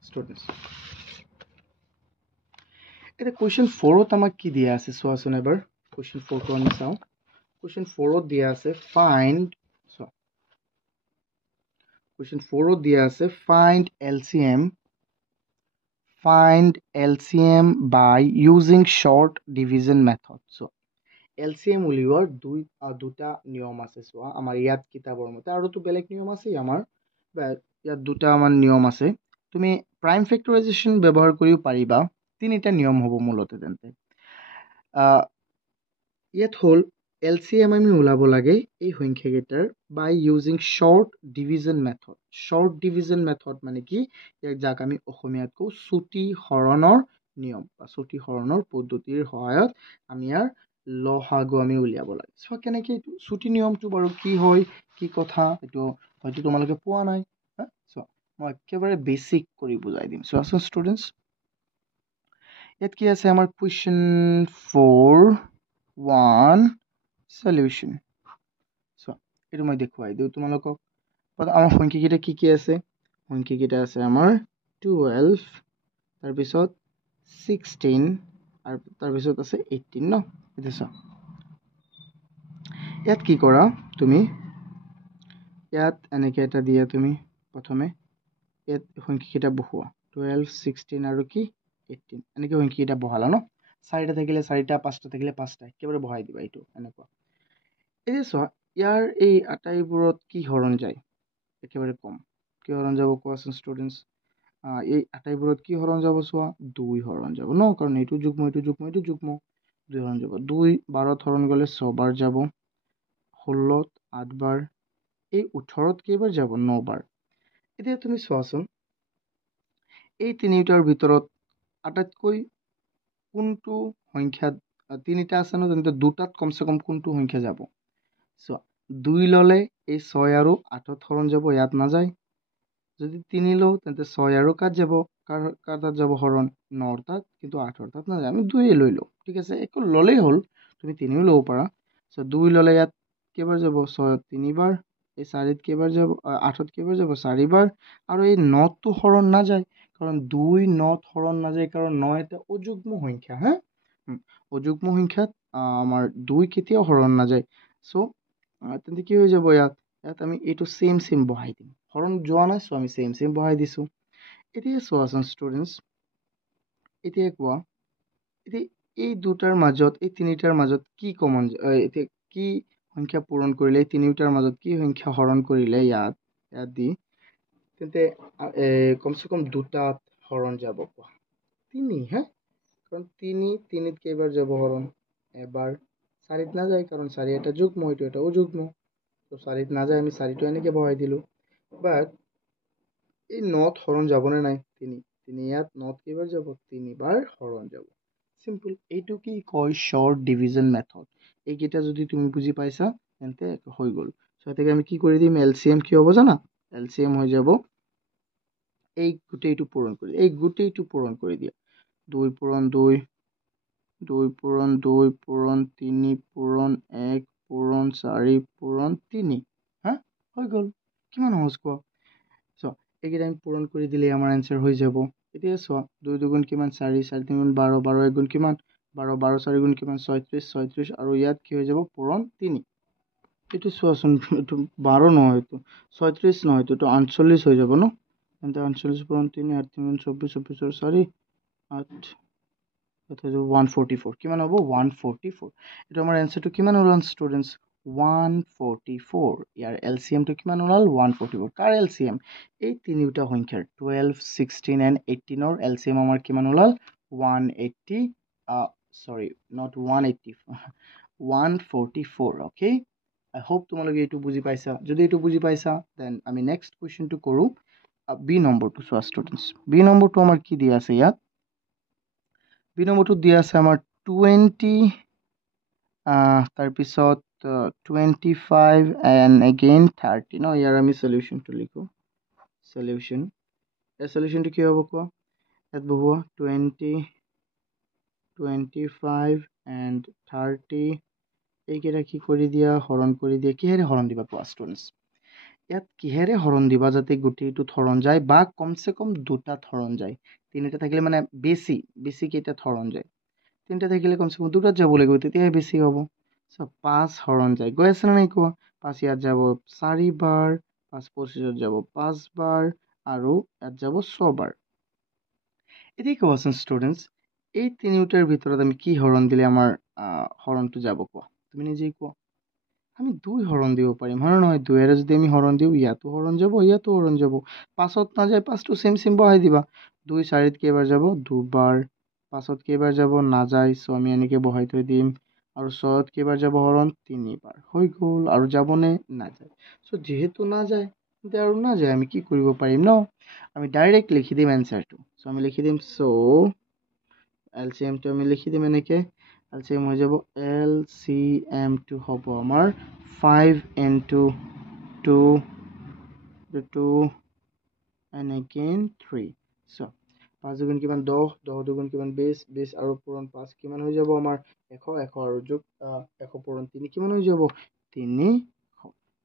ষ্টুডেণ্টছ এতিয়া কুৱেশ্যন 4ত আমাক কি দিয়া আছে চোৱাচোন এবাৰ কুৱেশ্যন 4টো আমি চাওঁ কুৱেশ্যন 4ত দিয়া আছে ফাইণ্ড কুৱেশ্যন 4ত দিয়া আছে find LCM by using short division method so LCM উলিওৱাৰ দুটা নিয়ম আছে চোৱা আমাৰ ইয়াত কিতাপৰ মতে আৰুতো বেলেগ নিয়ম আছে আমাৰ ইয়াত দুটা মান নিয়ম আছে তুমি প্ৰাইম ফেক্টৰাইজেশ্যন ব্যৱহাৰ কৰিও পাৰিবা তিনিটা নিয়ম হ'ব মূলতে তেন্তে ইয়াত হ'ল LCM আমি ওলাব লাগে এই সংখ্যাকেইটাৰ বাই ইউজিং শৰ্ট ডিভিজন মেথড মানে কি যাক আমি অসমীয়াত কওঁ চুটি হৰণৰ নিয়ম বা চুটি হৰণৰ পদ্ধতিৰ সহায়ত আমি ইয়াৰ লসাগু আমি উলিয়াব লাগে চ' কেনেকে এইটো চুটি নিয়মটো বাৰু কি হয় কি কথা এইটো হয়তো তোমালোকে পোৱা নাই চ' মই একেবাৰে বেছিক কৰি বুজাই দিম চোৱাচোন ষ্টুডেণ্টছ ইয়াত কি আছে আমাৰ কুৱেশ্যন 4 সলিউশন চোৱা এইটো মই দেখুৱাই দিওঁ তোমালোকক আমাৰ সংখ্যাকেইটা কি আছে সংখ্যাকেইটা আছে আমাৰ 12 তাৰপিছত 16 আৰু তাৰপিছত আছে 18 ন এতিয়া চোৱা ইয়াত কি কৰা তুমি ইয়াত এনেকে এটা দিয়া তুমি প্ৰথমে ইয়াত সংখ্যাকেইটা বহোৱা 12 16 আৰু কি 18 এনেকে সংখ্যাকেইটা বহালা ন 4টা থাকিলে 4টা 5টা থাকিলে 5টা একেবাৰে বহাই দিবা এইটো এনেকুৱা এই চোৱা ইয়াৰ এই আটাইবোৰত কি হৰণ যায় একেবাৰে কম কি হৰণ যাব কোৱাচোন ষ্টুডেণ্টছ এই আটাইবোৰত কি হৰণ যাব চোৱা 2 হৰণ যাব ন কাৰণ এইটো যুগ্ম 2 হৰণ যাব 2 12ত হৰণ গ'লে 6 বাৰ যাব 16ত 8 বাৰ এই 18ত কেইবাৰ যাব 9 বাৰ এতিয়া তুমি চোৱাচোন এই তিনিটাৰ ভিতৰত আটাইতকৈ কোনটো সংখ্যা তিনিটা আছে ন তেন্তে দুটাত কমসে কম কোনটো সংখ্যা যাব চোৱা 2 ল'লে এই 6 আৰু 8ত হৰণ যাব, ইয়াত নাযায়। যদি 3 লওঁ তেন্তে 6 আৰু কাত যাব, কাৰ তাত যাব হৰণ 9ৰ তাত, কিন্তু 8ৰ তাত নাযায়। আমি 2 লৈ লওঁ, ঠিক আছে, একো ল'লেই হ'ল। তুমি 3ও ল'ব পাৰা। চ' 2 ল'লে ইয়াত কেইবাৰ যাব, 6ত 3বাৰ, এই 4ত কেইবাৰ যাব, 8ত কেইবাৰ যাব, 4বাৰ। আৰু এই 9টো হৰণ নাযায়, কাৰণ 2 9ত হৰণ নাযায়, কাৰণ 9 এটা অযুগ্ম সংখ্যা। হা, অযুগ্ম সংখ্যাত আমাৰ 2 কেতিয়াও হৰণ নাযায়। চ' তেন্তে কি হৈ যাব, ইয়াত আমি এইটো চেম বহাই দিম। হৰণ যোৱা নাই, চ' আমি চেম বহাই দিছোঁ। এতিয়া চোৱাচোন ষ্টুডেণ্টছ, এতিয়া কোৱা, এতিয়া এই দুটাৰ মাজত, এই তিনিটাৰ মাজত কি কমন, এতিয়া কি সংখ্যা পূৰণ কৰিলে, এই তিনিটাৰ মাজত কি সংখ্যা হৰণ কৰিলে ইয়াত দি তেন্তে কমচে কম দুটাত হৰণ যাব, কোৱা? 3, হা, কাৰণ 3ত কেইবাৰ যাব হৰণ, এবাৰ। 4ত নাযায়, কাৰণ 4 এটা যুগ্ম, এইটো এটা অযুগ্ম। তো 4ত নাযায়, আমি 4টো এনেকে বহাই দিলোঁ। বাট এই 9ত হৰণ যাবনে নাই? 3 ইয়াত 9ত কেইবাৰ যাব, 3বাৰ হৰণ যাব। চিম্পল। এইটো কি কয়, শ্বৰ্ট ডিভিজন মেথড। এইকেইটা যদি তুমি বুজি পাইছা তেন্তে হৈ গ'ল। চ' এতিয়া আমি কি কৰি দিম, LCM কি হ'ব জানা? LCM হৈ যাব এই গোটেইটো পূৰণ কৰি, এই গোটেইটো পূৰণ কৰি দিয়া। 2 পূৰণ 2, 2 পূৰণ 2 পূৰণ 3 পূৰণ 1 পূৰণ 4 পূৰণ 3, হা, হৈ গ'ল। কিমান সহজ কোৱা? চ' এইকেইটা আমি পূৰণ কৰি দিলে আমাৰ এনচাৰ হৈ যাব। এতিয়া চোৱা, 2 দুগুণ কিমান, 4, 4 তিনিগুণ 12, 12 এগুণ কিমান, 12, 12 4 গুণ কিমান, 36, 36, আৰু ইয়াত কি হৈ যাব, পূৰণ 3। এইটো চোৱাচোন, এইটো 12 নহয়, এইটো 36 নহয়, এইটো 48 হৈ যাব ন। তেন্তে 48 পূৰণ 3, 8 3 24, 24 আৰু 4, 8, 144। কিমান হ'ব, 144। এইটো আমাৰ এনচাৰটো কিমান ওলাল ষ্টুডেণ্টছ, 144। ইয়াৰ LCMটো কিমান ওলাল, 144। কাৰ LCM? এই তিনিটা সংখ্যাৰ 12, 16 and 18ৰ LCM আমাৰ কিমান ওলাল, 180, sorry, not 180, 144. Okay, I hope তোমালোকে এইটো বুজি পাইছা। যদি এইটো বুজি পাইছা, দেন আমি নেক্সট কুৱেশ্যনটো কৰোঁ। বি নম্বৰটো চোৱা ষ্টুডেণ্টছ, বি নম্বৰটো আমাৰ কি দিয়া আছে ইয়াত? বি নম্বৰটোত দিয়া আছে আমাৰ 20, তাৰপিছত 25 and again 30 ন। ইয়াৰ আমি সলিউশ্যনটো লিখোঁ। সলিউশ্যন, এই সলিউশ্যনটো কি হ'ব কোৱা? ইয়াত বহুৱা 20, 25 and 30, এইকেইটা কি কৰি দিয়া, হৰণ কৰি দিয়া। কিহেৰে হৰণ দিবা কোৱা ষ্টুডেণ্টছ? ইয়াত কিহেৰে হৰণ দিবা যাতে গোটেইটোত হৰণ যায়, বা কমচে কম দুটাত হৰণ যায়। 3টা থাকিলে মানে বেছি কেইটাত হৰণ যায়। 3টা থাকিলে কমচে কম দুটাত যাব লাগিব, তেতিয়াহে বেছি হ'ব। চ' 5 হৰণ যায়, গৈ আছে নে নাই কোৱা? 5 ইয়াত যাব 4বাৰ, 5 25ত যাব 5বাৰ, আৰু ইয়াত যাব 6বাৰ। এতিয়া কোৱাচোন ষ্টুডেণ্টছ, এই তিনিটাৰ ভিতৰত আমি কি হৰণ দিলে আমাৰ হৰণটো যাব, কোৱা? তুমি নিজেই কোৱা। আমি 2 হৰণ দিব পাৰিম, হয় নহয়? 2ৰে যদি আমি হৰণ দিওঁ, ইয়াতো হৰণ যাব, ইয়াতো হৰণ যাব। 5ত নাযায়, 5টো চেম বহাই দিবা। 2 4ত কেইবাৰ যাব, 2বাৰ। 5ত কেইবাৰ যাব, নাযায়, চ' আমি এনেকৈ বহাই থৈ দিম। আৰু 6ত কেইবাৰ যাব হৰণ, 3বাৰ। হৈ গ'ল। আৰু যাবনে? নাযায়। চ' যিহেতু নাযায়, তেন্তে আৰু নাযায়, আমি কি কৰিব পাৰিম ন? আমি ডাইৰেক্ট লিখি দিম এনচাৰটো। চ' আমি লিখি দিম, চ' LCMটো আমি লিখি দিম এনেকৈ। LCM হৈ যাব, LCMটো হ'ব আমাৰ 5 into 2, 2 and again 3. চ' 5 দুগুণ কিমান, 10, 10 দুগুণ কিমান, 20, 20 আৰু পূৰণ 5 কিমান হৈ যাব আমাৰ, 100, 100 আৰু যোগ 100 পূৰণ 3 কিমান হৈ যাব, 300।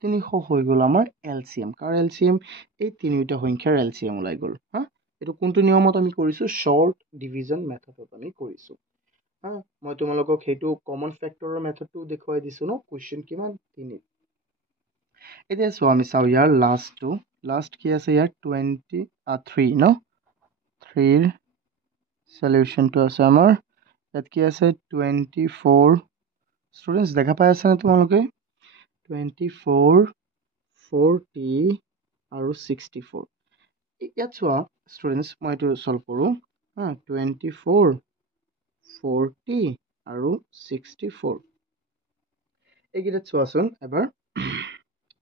300 হৈ গ'ল আমাৰ LCM। কাৰ LCM? এই তিনিটা সংখ্যাৰ LCM ওলাই গ'ল। হা, এইটো কোনটো নিয়মত আমি কৰিছোঁ? শ্বৰ্ট ডিভিজন মেথডত আমি কৰিছোঁ। হা, মই তোমালোকক সেইটো কমন ফেক্টৰৰ মেথডটো দেখুৱাই দিছোঁ ন, কুৱেশ্যন কিমান, 3। এতিয়া চোৱা, আমি চাওঁ ইয়াৰ লাষ্ট কি আছে ইয়াৰ, 23 ন। 3ৰ সলিউশ্যনটো আছে আমাৰ ইয়াত কি আছে, 24। ষ্টুডেণ্টছ দেখা পাই আছেনে তোমালোকে? 24, 40 আৰু 64। ইয়াত চোৱা ষ্টুডেণ্টছ, মই এইটো চল্ভ কৰোঁ। 24, 40 আৰু 64। এইকেইটাত চোৱাচোন এবাৰ,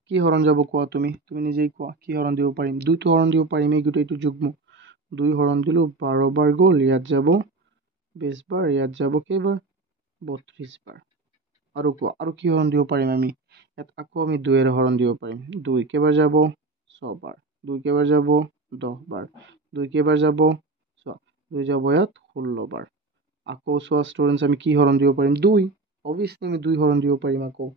কি হৰণ যাব কোৱা? তুমি নিজেই কোৱা, কি হৰণ দিব পাৰিম? 2টো হৰণ দিব পাৰিম, এই গোটেইটো যুগ্ম। 2 হৰণ দিলোঁ, 12 বাৰ গ'ল, ইয়াত যাব 20 বাৰ, ইয়াত যাব কেইবাৰ, 32 বাৰ। আৰু কি হৰণ দিব পাৰিম আমি ইয়াত আকৌ আমি 2 হৰণ দিব পাৰিম 2 কেইবাৰ যাব 6 বাৰ 2 কেইবাৰ যাব 10 বাৰ 2 কেইবাৰ যাব চোৱা 2 যাব ইয়াত 16 বাৰ আকৌ চোৱা ষ্টুডেণ্টছ আমি কি হৰণ দিব পাৰিম 2 অবভিয়াছলি আমি 2 হৰণ দিব পাৰিম আকৌ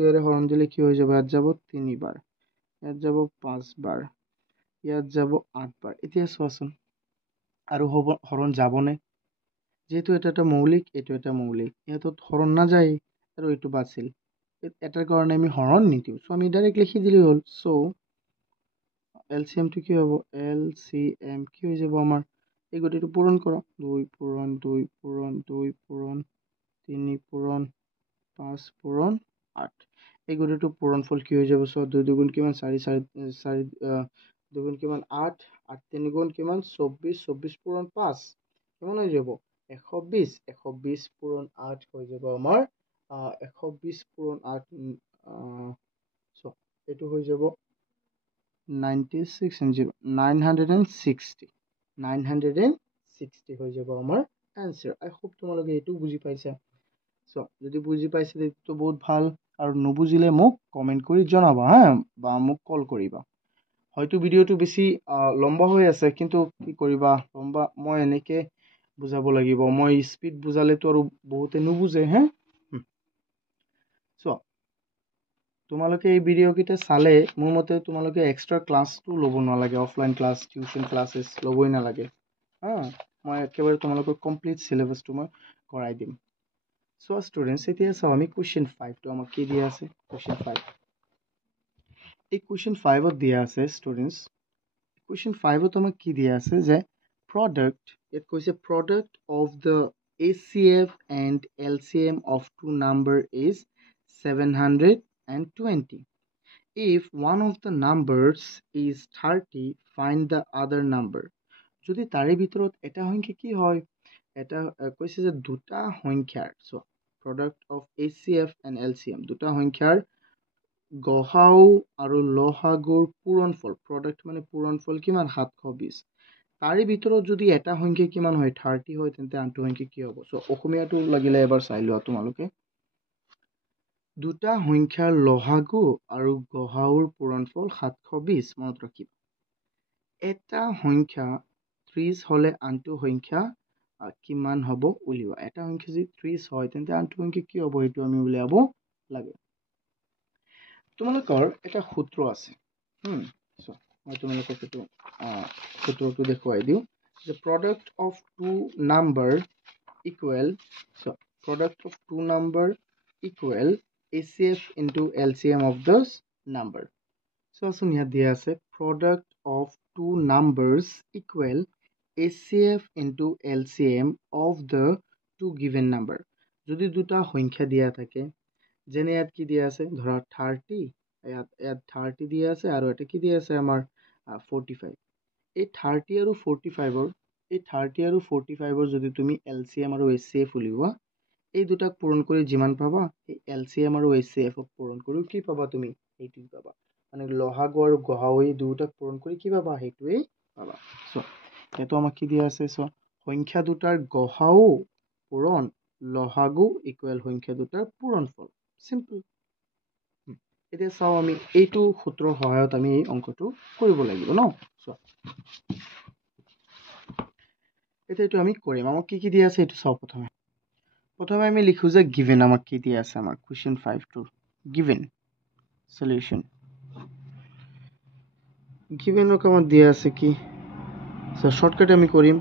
2 হৰণ দিলে কি হৈ যাব ইয়াত যাব 3 বাৰ ইয়াত যাব 5 বাৰ ইয়াত যাব 8 বাৰ এতিয়া চোৱাচোন আৰু হৰণ যাবনে যেহেতু এটা মৌলিক এইটো এটা মৌলিক ইয়াত হৰণ নাযায় আৰু এইটো বাছিল এটাৰ কাৰণে আমি হৰণ নিদিওঁ চ' আমি ডাইৰেক্ট লিখি দিলেই হ'ল চ' এলচিএমটো কি হ'ব এলচিএম কি হৈ যাব আমাৰ এই গোটেইটো পূৰণ কৰা 2 পূৰণ 2 পূৰণ 2 পূৰণ 3 পূৰণ 5 পূৰণ 8 এই গোটেইটো পূৰণফল কি হৈ যাব চ' 2 দুগুণ কিমান 4 4 দুগুণ কিমান 8 8 3 গুণ কিমান 24 24 পূৰণ 5 কিমান হৈ যাব 120 120 পূৰণ 8 হৈ যাব আমাৰ 120 পূৰণ 8 চ' এইটো হৈ যাব 960 960 হৈ যাব আমাৰ এনসাৰ আই হোপ তোমালোকে এইটো বুজি পাইছা চ' যদি বুজি পাইছে তেতিয়াতো বহুত ভাল আৰু নুবুজিলে মোক কমেণ্ট কৰি জনাবা হা বা মোক কল কৰিবা হয়তো ভিডিঅ'টো বেছি লম্বা হৈ আছে কিন্তু কি কৰিবা লম্বা মই এনেকে বুজাব লাগিব মই স্পীড বুজালেতো আৰু বহুতে নুবুজে হে চ' তোমালোকে এই ভিডিঅ'কেইটা চালে মোৰ মতে তোমালোকে এক্সট্ৰা ক্লাছটো ল'ব নালাগে অফলাইন ক্লাছ টিউশ্যন ক্লাছেছ ল'বই নালাগে হা মই একেবাৰে তোমালোকৰ কমপ্লিট চিলেবাছটো মই কৰাই দিম চ' ষ্টুডেণ্টছ এতিয়া চাওঁ আমি কুৱেশ্যন 5টো আমাক কি দিয়া আছে কুৱেশ্যন 5 এই কুৱেশ্যন 5ত দিয়া আছে ষ্টুডেণ্টছ কুৱেশ্যন 5ত আমাক কি দিয়া আছে যে প্ৰডাক্ট ইয়াত কৈছে product of the ACF and LCM of two number is 720. If one of the numbers is 30, find the other number. যদি তাৰে ভিতৰত এটা সংখ্যা কি হয় এটা কৈছে যে দুটা সংখ্যাৰ চ' product of ACF and LCM দুটা সংখ্যাৰ গসাউ আৰু লসাগুৰ পূৰণফল প্ৰডাক্ট মানে পূৰণফল কিমান 720 তাৰে ভিতৰত যদি এটা সংখ্যা কিমান হয় 30 হয় তেন্তে আনটো সংখ্যা কি হ'ব চ' অসমীয়াটো লাগিলে এবাৰ চাই লোৱা তোমালোকে দুটা সংখ্যাৰ লসাগু আৰু গসাউৰ পূৰণফল 720 মনত ৰাখিবা এটা সংখ্যা 30 হলে আনটো সংখ্যা কিমান হ'ব উলিওৱা এটা সংখ্যা যদি 30 হয় তেন্তে আনটো সংখ্যা কি হ'ব সেইটো আমি উলিয়াব লাগে তোমালোকৰ এটা সূত্ৰ আছে মই তোমালোকক এইটো সূত্ৰটো দেখুৱাই দিওঁ যে product of two number equal product of two number equal ACF into LCM of those number চোৱাচোন ইয়াত দিয়া আছে product of two numbers equal ACF into LCM of the two given number যদি দুটা সংখ্যা দিয়া থাকে যেনে ইয়াত কি দিয়া আছে ধৰা 30 ইয়াত 30 দিয়া আছে আৰু এটা কি দিয়া আছে আমাৰ 45 এই 30 আৰু 45ৰ এই 30 আৰু 45ৰ যদি তুমি LCM আৰু ACF উলিওৱা এই দুটাক পূৰণ কৰি যিমান পাবা এই LCM আৰু ACF ক পূৰণ কৰি কি পাবা তুমি এইটোই পাবা মানে লসাগু আৰু গসাউ এই দুটাক পূৰণ কৰি কি পাবা সেইটোৱেই পাবা চ' এইটো আমাক কি দিয়া আছে চ' সংখ্যা দুটাৰ গসাউ পূৰণ লসাগু ইকুৱেল সংখ্যা দুটাৰ পূৰণফল সিম্পল এতিয়া চাও আমি এইটো সূত্ৰৰ সহায়ত আমি এই অংকটো কৰিব লাগিব ন চোৱা এতিয়াটো আমি কৰিম আমাক কি দিয়া আছে এইটো চাও প্ৰথমে আমি লিখো যে গিভেন আমাক কি দিয়া আছে আমাৰ কোৱেশ্চন 5 টো গিভেন সলিউশন গিভেনক আমাক দিয়া আছে কি সো শর্টকাট আমি কৰিম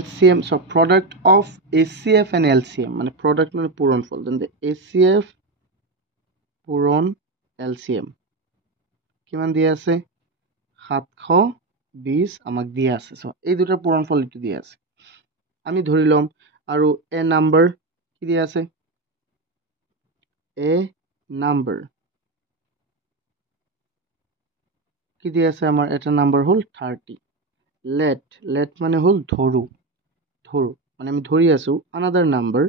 LCM so product of ACF and LCM মানে product মানে পূৰণফল তেন্তে ACF পূৰণ LCM কিমান দিয়া আছে 720 আমাক দিয়া আছে সো এই দুটাৰ পূৰণফল ইটো দিয়া আছে আমি ধৰি লম আৰু এ নাম্বাৰ কি দিয়া আছে এ নাম্বাৰ কি দিয়া আছে আমাৰ এটা নাম্বাৰ হল 30 let মানে হল ধৰু মানে আমি ধৰি আছো another number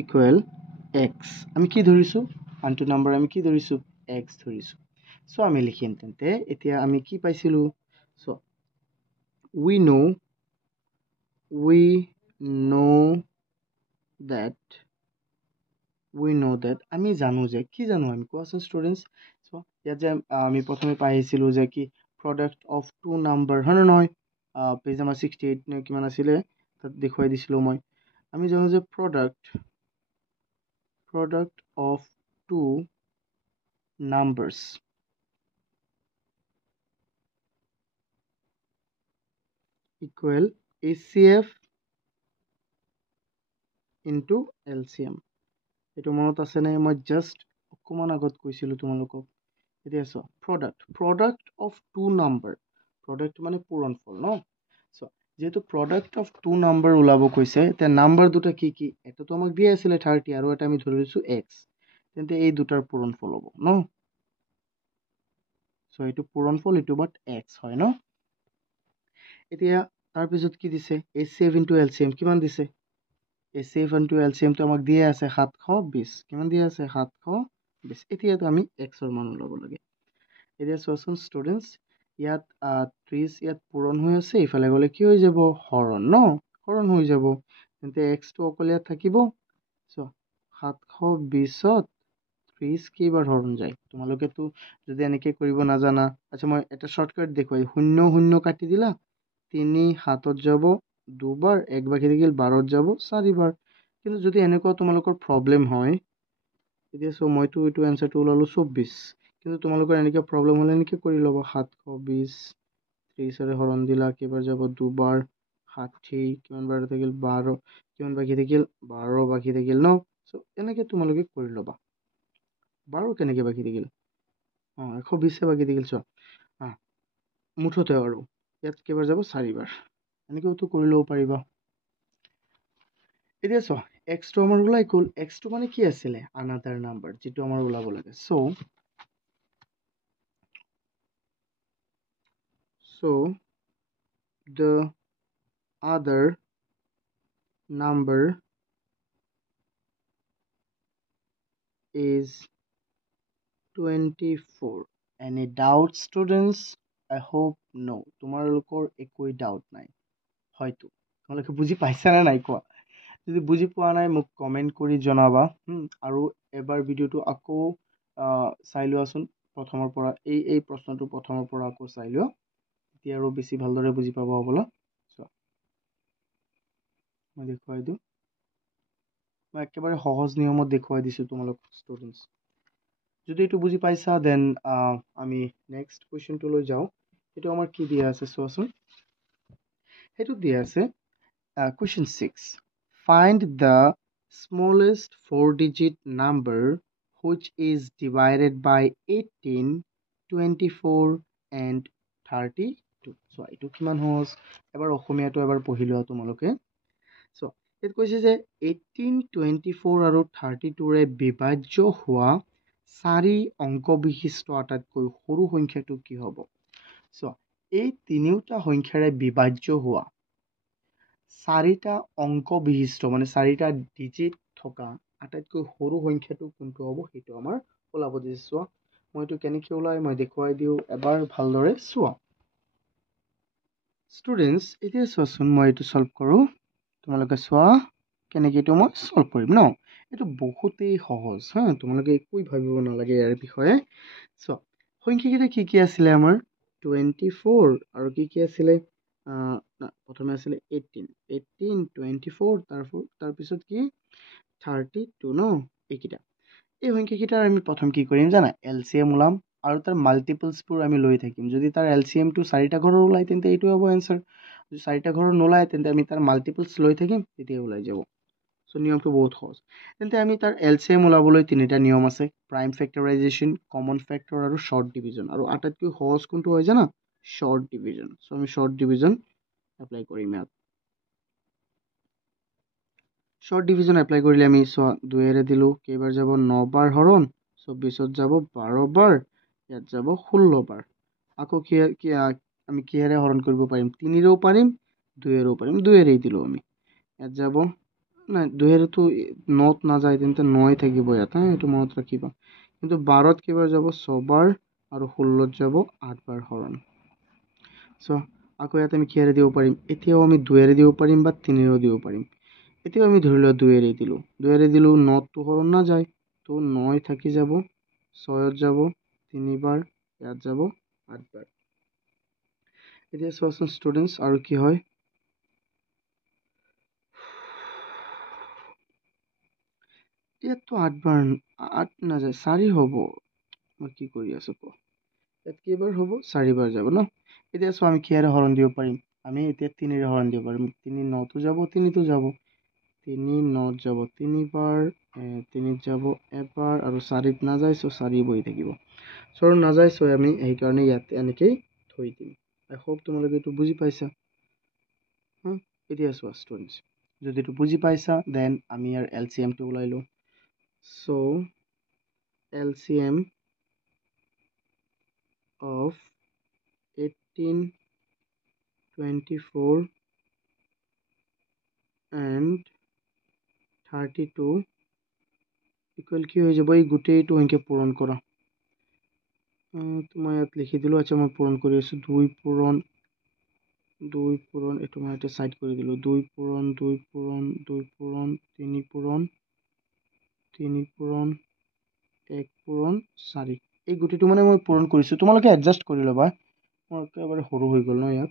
equal x আমি কি ধৰিছো আনটো নাম্বাৰ আমি কি ধৰিছো x ধৰিছো সো আমি লিখিম তেন্তে এতিয়া আমি কি পাইছিলোঁ so we know we know that আমি জানো যে কি জানো আমি কোৱাচোন ষ্টুডেণ্টছ চ' ইয়াত যে আমি প্ৰথমে পাই আহিছিলোঁ যে কি প্ৰডাক্ট অফ টু নাম্বাৰ হয় নে নহয় পেজ নাম্বাৰ 68 নে কিমান আছিলে তাত দেখুৱাই দিছিলোঁ মই আমি জানো যে product of two numbers equal HCF into LCM এইটো মনত আছেনে মই জাষ্ট অকণমান আগত কৈছিলোঁ তোমালোকক এতিয়া চোৱা product of two number product মানে পূৰণফল ন চ' যিহেতু প্ৰডাক্ট অফ টু নাম্বাৰ ওলাব কৈছে এতিয়া নাম্বাৰ দুটা কি কি এটাতো আমাক দিয়া আছিলে 30 আৰু এটা আমি ধৰি লৈছোঁ এক্স তেন্তে এই দুটাৰ পূৰণফল হ'ব ন চ' এইটো পূৰণফল এইটো বাট এক্স হয় ন এতিয়া তাৰপিছত কি দিছে HCF ইনটু LCM কিমান দিছে HCF ইনটু LCMটো আমাক দিয়ে আছে 720 কিমান দিয়ে আছে 720 এতিয়াতো আমি এক্সৰ মান ওলাব লাগে এতিয়া চোৱাচোন ষ্টুডেণ্টছ ইয়াত 30 ইয়াত পূৰণ হৈ আছে ইফালে গ'লে কি হৈ যাব হৰণ ন হৰণ হৈ যাব তেন্তে এক্সটো অকল ইয়াত থাকিব চোৱা 720ত 30 কেইবাৰ হৰণ যায় তোমালোকেতো যদি এনেকৈ কৰিব নাজানা আচ্ছা মই এটা শ্বৰ্টকাট দেখুৱাই 0 কাটি দিলা 3 7ত যাব দুবাৰ 1 বাকী থাকিল 12ত যাব 4বাৰ কিন্তু যদি এনেকুৱা তোমালোকৰ প্ৰব্লেম হয় এতিয়া চোৱা মইতো এইটো এনচাৰটো ওলালোঁ 24 কিন্তু তোমালোকৰ এনেকৈ প্ৰব্লেম হ'লে এনেকৈ কৰি ল'বা 720 30ৰে হৰণ দিলা কেইবাৰ যাব দুবাৰ 60 কিমান বাৰ থাকিল 12 কিমান বাকী থাকিল 12 বাকী থাকিল ন চ' এনেকৈ তোমালোকে কৰি ল'বা 12 কেনেকৈ বাকী থাকিল 120 বাকী থাকিল চোৱা মুঠতে আৰু ইয়াত কেইবাৰ যাব 4বাৰ এনেকৈতো কৰি ল'ব পাৰিবা এতিয়া চোৱা এক্সটো আমাৰ ওলাই গ'ল এক্সটো মানে কি আছিলে আনাদাৰ নাম্বাৰ যিটো আমাৰ ওলাব লাগে so the other number is 24 any doubt students I hope no তোমালোকৰ একোই ডাউট নাই হয়তো তোমালোকে বুজি পাইছানে নাই কোৱা যদি বুজি পোৱা নাই মোক কমেণ্ট কৰি জনাবা আৰু এবাৰ ভিডিঅ'টো আকৌ চাই লোৱাচোন প্ৰথমৰ পৰা এই প্ৰশ্নটো প্ৰথমৰ পৰা আকৌ চাই লোৱা এতিয়া আৰু বেছি ভালদৰে বুজি পাব হ'বলা চোৱা মই দেখুৱাই দিওঁ মই একেবাৰে সহজ নিয়মত দেখুৱাই দিছোঁ তোমালোক ষ্টুডেণ্টছ যদি এইটো বুজি পাইছা দেন আমি নেক্সট কুৱেশ্যনটোলৈ যাওঁ এইটো আমাৰ কি দিয়া আছে চোৱাচোন সেইটো দিয়া আছে question 6 find the smallest 4-digit number which is divided by 18 24 and 32 so এইটো কিমান সহজ এবাৰ অসমীয়াটো এবাৰ পঢ়ি লোৱা তোমালোকে so ইয়াত কৈছে যে 18 24 আৰু 32ৰে বিভাজ্য হোৱা 4 অংক বিশিষ্ট আটাইতকৈ সৰু সংখ্যাটো কি হ'ব so এই তিনিওটা সংখ্যাৰে বিভাজ্য হোৱা 4টা অংক বিশিষ্ট মানে 4টা ডিজিট থকা আটাইতকৈ সৰু সংখ্যাটো কোনটো হ'ব সেইটো আমাৰ ওলাব দিছে চোৱা মই এইটো কেনেকৈ ওলাই মই দেখুৱাই দিওঁ এবাৰ ভালদৰে চোৱা ষ্টুডেণ্টছ এতিয়া চোৱাচোন মই এইটো সলভ কৰোঁ তোমালোকে চোৱা কেনেকৈ এইটো মই সলভ কৰিম ন এইটো বহুতেই সহজ তোমালোকে একোই ভাবিব নালাগে ইয়াৰ বিষয়ে চোৱা সংখ্যাকেইটা কি কি আছিলে আমাৰ 24 আৰু কি আছিলে প্ৰথমে আছিলে 18 24 তাৰপিছত কি 32 ন এইকেইটা এই সংখ্যাকেইটাৰ আমি প্ৰথম কি কৰিম জানা LCM ওলাম আৰু তাৰ মাল্টিপলছবোৰ আমি লৈ থাকিম যদি তাৰ LCMটো 4টা ঘৰৰ ওলায় তেন্তে এইটো হ'ব এনচাৰ যদি 4টা ঘৰৰ নোলায় তেন্তে আমি তাৰ মাল্টিপলছ লৈ থাকিম তেতিয়া ওলাই যাব চ' নিয়মটো বহুত সহজ তেন্তে আমি তাৰ LCM ওলাবলৈ 3টা নিয়ম আছে প্ৰাইম ফেক্টৰাইজেশ্যন কমন ফেক্টৰ আৰু শ্বৰ্ট ডিভিজন আৰু আটাইতকৈ সহজ কোনটো হয় জানা শ্বৰ্ট ডিভিজন চ' আমি শ্বৰ্ট ডিভিজন এপ্লাই কৰিম ইয়াত শ্বৰ্ট ডিভিজন এপ্লাই কৰিলে আমি চোৱা 2ৰে দিলোঁ কেইবাৰ যাব 9 বাৰ হৰণ 24ত যাব 12 বাৰ ইয়াত যাব 16 বাৰ আকৌ আমি কিহেৰে হৰণ কৰিব পাৰিম 3ৰেও পাৰিম 2ৰেও পাৰিম 2ৰেই দিলোঁ আমি ইয়াত যাব নাই 2ৰেতো 9ত নাযায় তেন্তে 9 থাকিব ইয়াত এইটো মনত ৰাখিবা কিন্তু 12ত কেইবাৰ যাব 6 বাৰ আৰু 16 যাব 8 বাৰ হৰণ। চ' আকৌ ইয়াত আমি কিহেৰে দিব পাৰিম? এতিয়াও আমি 2ৰে দিব পাৰিম বা 3ৰেও দিব পাৰিম। এতিয়াও আমি ধৰি লোৱা 2ৰে দিলোঁ। 2ৰে দিলোঁ 9টো হৰণ নাযায়, তো 9 থাকি যাব, 6ত যাব 3 বাৰ, ইয়াত যাব 8 বাৰ। এতিয়া চোৱাচোন ষ্টুডেণ্টছ, আৰু কি হয়? ইয়াততো 8 বাৰ 8 নাযায়, 4 হ'ব। মই কি কৰি আছোঁ ক? ইয়াত কেইবাৰ হ'ব? 4 বাৰ যাব ন? এতিয়া চোৱা আমি কিহেৰে হৰণ দিব পাৰিম? আমি এতিয়া 3ৰে হৰণ দিব পাৰিম। 3 9টো যাব, 3টো যাব, 3 9 যাব 3 বাৰ, 3ত যাব এবাৰ, আৰু 4ত নাযায়, চ' 4 বহি থাকিব। চ' নাযায়, চ' আমি সেইকাৰণে ইয়াতে এনেকেই থৈ দিম। আই হোপ তোমালোকে এইটো বুজি পাইছা। এতিয়া চোৱা ষ্টুডেণ্টছ, যদি এইটো বুজি পাইছা দেন আমি ইয়াৰ LCMটো ওলাই লওঁ। চ' LCM of 18, 24 and 32 ইকুৱেল কি হৈ যাব? এই গোটেইটো এনেকৈ পূৰণ কৰা। মই ইয়াত লিখি দিলোঁ। আচ্ছা, মই পূৰণ কৰি আছোঁ। 2 পূৰণ এইটো মই এটা চাইড কৰি দিলোঁ। 2 পূৰণ 2 পূৰণ 2 পূৰণ 3 পূৰণ 3 পূৰণ 1 পূৰণ 4। এই গোটেইটো মানে মই পূৰণ কৰিছোঁ। তোমালোকে এডজাষ্ট কৰি ল'বা। মই একেবাৰে সৰু হৈ গ'ল ন ইয়াত?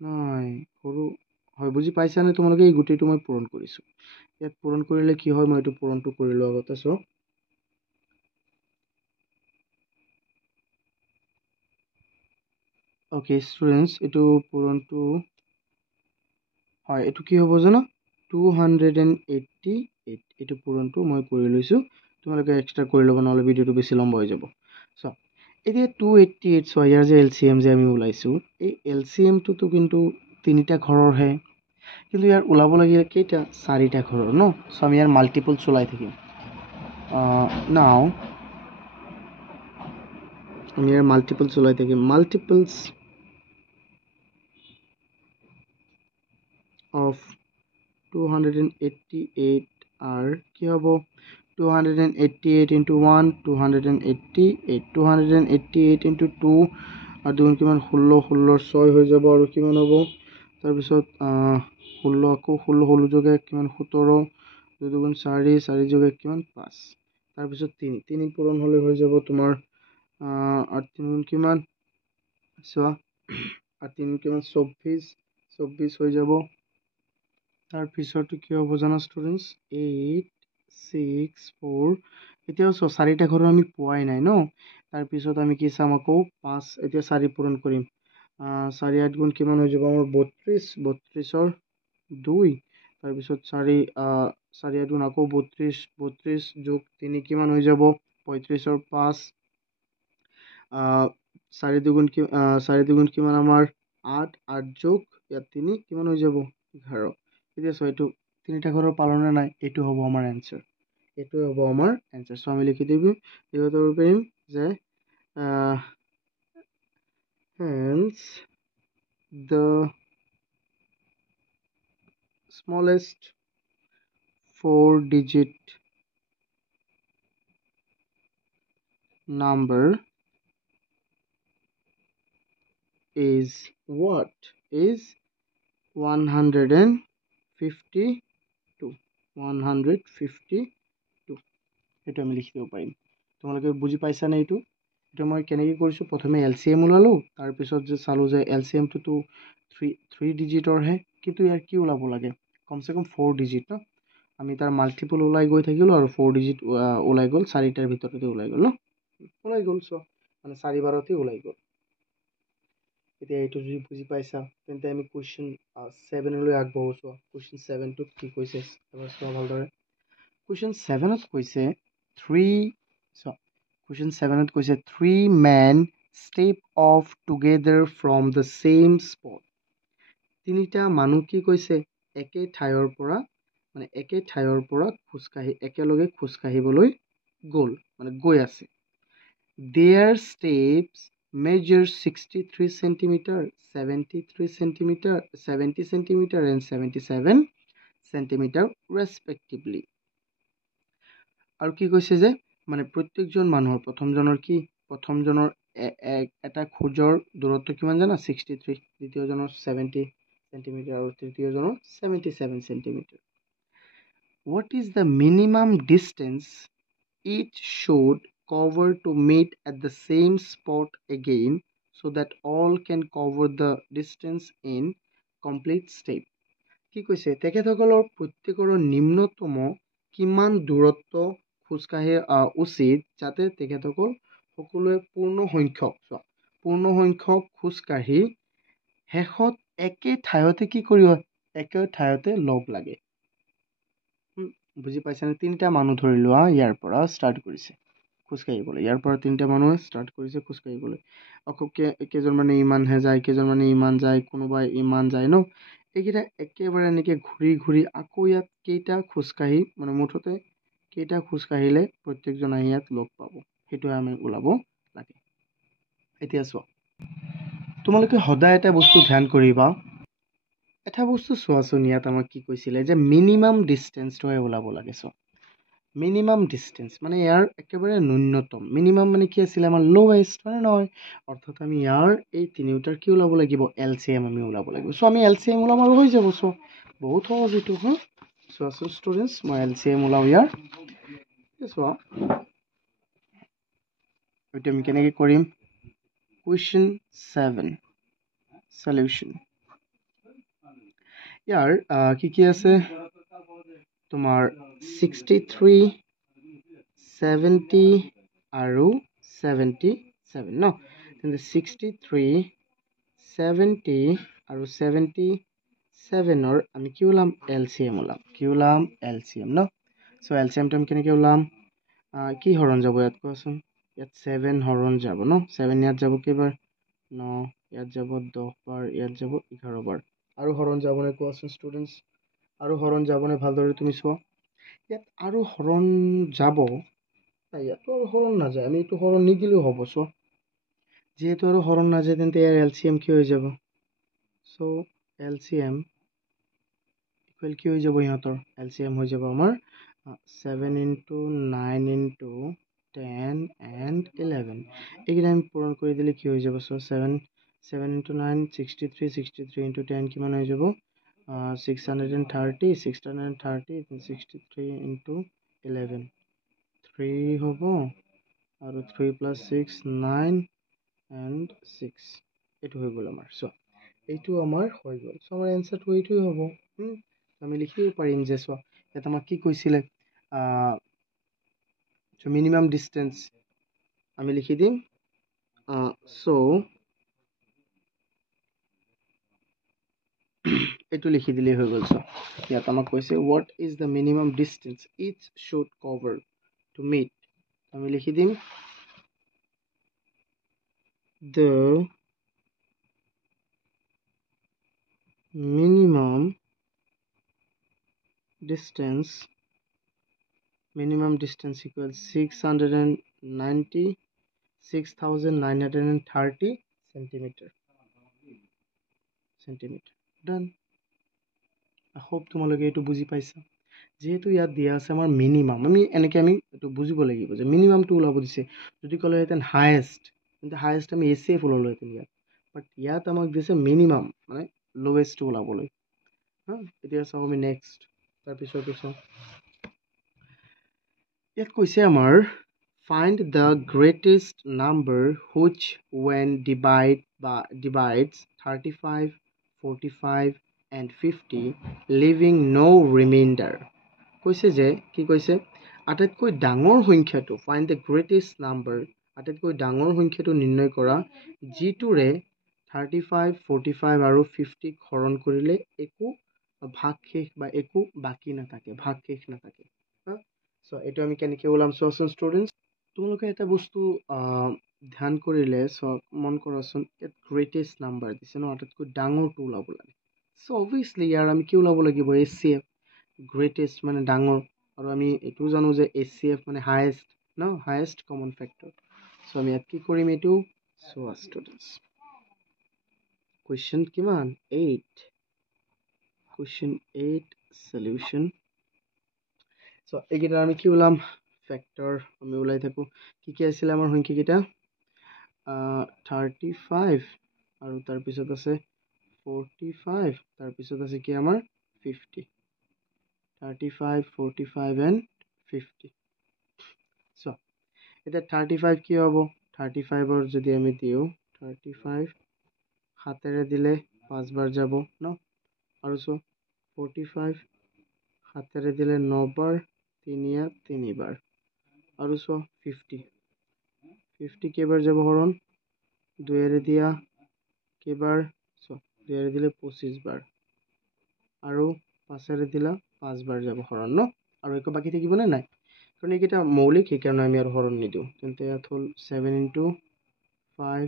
নাই, সৰু হয়, বুজি পাইছানে তোমালোকে? এই গোটেইটো মই পূৰণ কৰিছোঁ। ইয়াত পূৰণ কৰিলে কি হয়? মই এইটো পূৰণটো কৰি লওঁ আগতে। চ' অ'কে ষ্টুডেণ্টছ, এইটো পূৰণটো হয়, এইটো কি হ'ব জানো? 288। এইটো পূৰণটো মই কৰি লৈছোঁ। তোমালোকে এক্সট্ৰা কৰি ল'ব, নহ'লে ভিডিঅ'টো বেছি লম্বা হৈ যাব। চ' এতিয়া 288, চ' ইয়াৰ যে LCM যে আমি ওলাইছোঁ, এই LCMটোতো কিন্তু 3টা ঘৰৰহে, কিন্তু ইয়াৰ ওলাব লাগে কেইটা? 4টা ঘৰৰ ন? চ' আমি ইয়াৰ মাল্টিপলছ ওলাই থাকিম। নাও আমি ইয়াৰ মাল্টিপলছ ওলাই থাকিম। মাল্টিপলছ of 288 আর কি হব? 288 into 1 288 288 into 2 আর দুগুণ কিমান? 16 16 6 হৈ যাব, আৰু কিমান হ'ব? তাৰপিছত 16 আকৌ 16 যোগে কিমান? 17, 2 দুগুণ 4 4 যোগে কিমান? 5। তাৰপিছত 3 পূৰণ হ'লে হৈ যাব তোমাৰ 8 3 কিমান? চোৱা 8 3 কিমান? 24 হৈ যাব। তাৰপিছতো কি হ'ব জানা ষ্টুডেণ্টছ? 8 6 4। এতিয়াও 4টা ঘৰৰ আমি পোৱাই নাই ন? তাৰপিছত আমি কি চাম? আকৌ 5। এতিয়া 4 পূৰণ কৰিম। 4 8 গুণ কিমান হৈ যাব আমাৰ? 32। 32ৰ 2। তাৰপিছত 4 8 গুণ আকৌ 32। 32 যোগ 3 কিমান হৈ যাব? 35ৰ 5। 4 দুগুণ কিমান আমাৰ? 8। 8 যোগ ইয়াত 3 কিমান হৈ যাব? 11। এতিয়া চোৱা, এইটো 3টা ঘৰৰ পালনে নাই? এইটো হ'ব আমাৰ এনচাৰ। এইটোৱে হ'ব আমাৰ এনচাৰ। চ' আমি লিখি দিব পাৰিম যে hence the smallest 4-digit number is what? Is 152. 152 এইটো আমি লিখি দিব পাৰিম। তোমালোকে বুজি পাইছানে? এইটো মই কেনেকৈ কৰিছোঁ? প্ৰথমে LCM ওলালোঁ, তাৰপিছত যে চালোঁ যে LCMটোতো 3 ডিজিটৰহে, কিন্তু ইয়াৰ কি ওলাব লাগে? কমচে কম 4 ডিজিট ন? আমি তাৰ মাল্টিপল ওলাই গৈ থাকিলোঁ, আৰু 4 ডিজিট ওলাই গ'ল। 4টাৰ ভিতৰতে ওলাই গ'ল ন? ওলাই গ'ল। চ' মানে 4 বাৰতে ওলাই গ'ল। এতিয়া এইটো যদি বুজি পাইছা, তেন্তে আমি কুৱেশ্যন 7লৈ আগবাঢ়ো। চোৱা কুৱেশ্যন 7টোত কি কৈছে এবাৰ চোৱা ভালদৰে। কুৱেশ্যন 7ত কৈছে 3 men step off together from the same spot. 3টা মানুহ কি কৈছে? একে ঠাইৰ পৰা একেলগে খোজকাঢ়িবলৈ গ'ল, মানে গৈ আছে। Their steps measure 63 centimeter, 73 centimeter, 70 centimeter and 77 centimeter respectively. আৰু কি কৈছে যে মানে প্ৰত্যেকজন মানুহৰ, প্ৰথমজনৰ কি? প্ৰথমজনৰ এটা খোজৰ দূৰত্ব কিমান জানা 63 দ্বিতীয়জনৰ 70 সেন্টিমিটাৰ আৰু তৃতীয়জনৰ 77 centimetre what is the minimum distance each should cover to meet at the same spot again so that all can cover the distance in complete step কি কৈছে তেখেতসকলৰ প্ৰত্যেকৰে নিম্নতম কিমান দূৰত্ব খোজকাঢ়ি উচিত যাতে তেখেতসকল সকলোৱে পূৰ্ণ সংখ্যক খোজকাঢ়ি শেষত একে ঠাইতে কি কৰিব একে ঠাইতে লগ লাগে বুজি পাইছানে তিনিটা মানুহ ধৰি লোৱা ইয়াৰ পৰা ষ্টাৰ্ট কৰিছে খোজকাঢ়িবলৈ ইয়াৰ পৰা তিনিটা মানুহে ষ্টাৰ্ট কৰিছে খোজকাঢ়িবলৈ আকৌ কেইজন মানে ইমানহে যায় কেইজন মানে ইমান যায় কোনোবাই ইমান যায় ন এইকেইটা একেবাৰে এনেকৈ ঘূৰি ঘূৰি আকৌ ইয়াত কেইটা খোজকাঢ়ি মানে মুঠতে কেইটা খোজকাঢ়িলে প্ৰত্যেকজন আহি ইয়াত লগ পাব সেইটোৱে আমি ওলাব লাগে এতিয়া চোৱা তোমালোকে সদায় এটা বস্তু ধ্যান কৰিবা এটা বস্তু চোৱাচোন ইয়াত আমাক কি কৈছিলে যে মিনিমাম ডিষ্টেঞ্চটোহে ওলাব লাগে চোৱা মিনিমাম ডিষ্টেঞ্চ মানে ইয়াৰ একেবাৰে ন্যূনতম মিনিমাম মানে কি আছিলে আমাৰ লোৱেষ্ট মানে নহয় অৰ্থাৎ আমি ইয়াৰ এই তিনিওটাৰ কি ওলাব লাগিব LCM আমি ওলাব লাগিব চ' আমি LCM ওলাম আৰু হৈ যাব চ' বহুত সহজ এইটো চোৱাচোন ষ্টুডেণ্টছ মই LCM ওলাওঁ ইয়াৰ চোৱা এইটো আমি কেনেকৈ কৰিম কুৱেশ্যন 7 সলিউশ্যন ইয়াৰ কি আছে তোমাৰ 63 70 আৰু 77 ন তেন্তে 63 70 আৰু 77ৰ আমি কি ওলাম LCM ওলাম কি ওলাম LCM ন চ' LCMটো আমি কেনেকৈ ওলাম কি হৰণ যাব ইয়াত কোৱাচোন ইয়াত 7 হৰণ যাব ন 7 ইয়াত যাব কেইবাৰ 9 ইয়াত যাব 10 বাৰ ইয়াত যাব 11 বাৰ আৰু হৰণ যাবনে কোৱাচোন ষ্টুডেণ্টছ আৰু হৰণ যাবনে ভালদৰে তুমি চোৱা ইয়াত আৰু হৰণ যাব ইয়াতো আৰু হৰণ নাযায় আমি এইটো হৰণ নিদিলেও হ'ব চোৱা যিহেতু আৰু হৰণ নাযায় তেন্তে ইয়াৰ LCM কি হৈ যাব চ' LCM ইকুৱেল কি হৈ যাব ইহঁতৰ LCM হৈ যাব আমাৰ 7 into 9 into 10 and 11 এইকেইটা আমি পূৰণ কৰি দিলে কি হৈ যাব চ' 7 into 9 63 into 10 কিমান হৈ যাব 630 63 into 11 3 হ'ব আৰু 3 plus 6 9 and 6 এইটো হৈ গ'ল আমাৰ চোৱা এইটো আমাৰ হৈ গ'ল চ' আমাৰ এনচাৰটো এইটোৱে হ'ব আমি লিখিব পাৰিম যে চোৱা ইয়াত আমাক কি কৈছিলে মিনিমাম ডিষ্টেঞ্চ আমি লিখি দিম চ' এইটো লিখি দিলেই হৈ গ'ল চোৱা ইয়াত আমাক কৈছে what is the minimum distance each should cover to meet আমি লিখি দিম the minimum distance equals 696,930 centimeter done I hope তোমালোকে এইটো বুজি পাইছা যেহেতু ইয়াত দিয়া আছে আমাৰ মিনিমাম আমি এনেকৈ আমি এইটো বুজিব লাগিব যে মিনিমামটো ওলাব দিছে যদি ক'লেহেঁতেন হায়েষ্ট তেন্তে হায়েষ্ট আমি ACF ওলালোহেঁতেন ইয়াত বাট ইয়াত আমাক দিছে মিনিমাম মানে লোৱেষ্টটো ওলাবলৈ এতিয়া চাওঁ আমি নেক্সট তাৰপিছতো চাওঁ ইয়াত কৈছে আমাৰ find the greatest number which when divides 35 45 and 50 leaving no remainder কৈছে যে কি কৈছে আটাইতকৈ ডাঙৰ সংখ্যাটো find the greatest number আটাইতকৈ ডাঙৰ সংখ্যাটো নিৰ্ণয় কৰা যিটোৰে 35 45 আৰু 50 হৰণ কৰিলে একো ভাগ শেষ বা একো বাকি নাথাকে ভাগ শেষ নাথাকে চ' এইটো আমি কেনেকৈ ওলাম চোৱাচোন ষ্টুডেণ্টছ তোমালোকে এটা বস্তু ধ্যান কৰিলে মন কৰাচোন ইয়াত গ্ৰেটেষ্ট নাম্বাৰ দিছে ন আটাইতকৈ ডাঙৰটো ওলাব লাগে চ' অভিয়াছলি ইয়াৰ আমি কি ওলাব লাগিব ACF গ্ৰেটেষ্ট মানে ডাঙৰ আৰু আমি এইটোও জানো যে ACF মানে হায়েষ্ট ন হায়েষ্ট কমন ফেক্টৰ চ' আমি ইয়াত কি কৰিম এইটো চোৱা ষ্টুডেণ্টছ কুৱেশ্যন কিমান 8 কুৱেশ্যন 8 সলিউশ্যন চ' এইকেইটা আমি কি ওলাম ফেক্টৰ আমি ওলাই থাকোঁ কি আছিলে আমাৰ সংখ্যাকেইটা 35 আৰু তাৰপিছত আছে 45 তাৰপিছত আছে কি আমাৰ 50 35 45 and 50 so এটা 35 কি হ'ব 35 ৰ যদি আমি দিও 35 হাতেৰে দিলে 5 বাৰ যাব ন আৰু so 45 হাতেৰে দিলে 9 বাৰ 3 বাৰ আৰু so 50 কেইবাৰ যাব হৰণ 2 এৰে দিয়া কেইবাৰ so 2 এৰে দিলে 25 বাৰ আৰু 5 এৰে দিলা 5 বাৰ যাব হৰণ ন আৰু একো বাকি থাকিব নে নাই কাৰণ এইকেইটা মৌলিক সেইকাৰণে আমি আৰু হৰণ নিদিওঁ তেন্তে ইয়াত হ'ল 7 into 5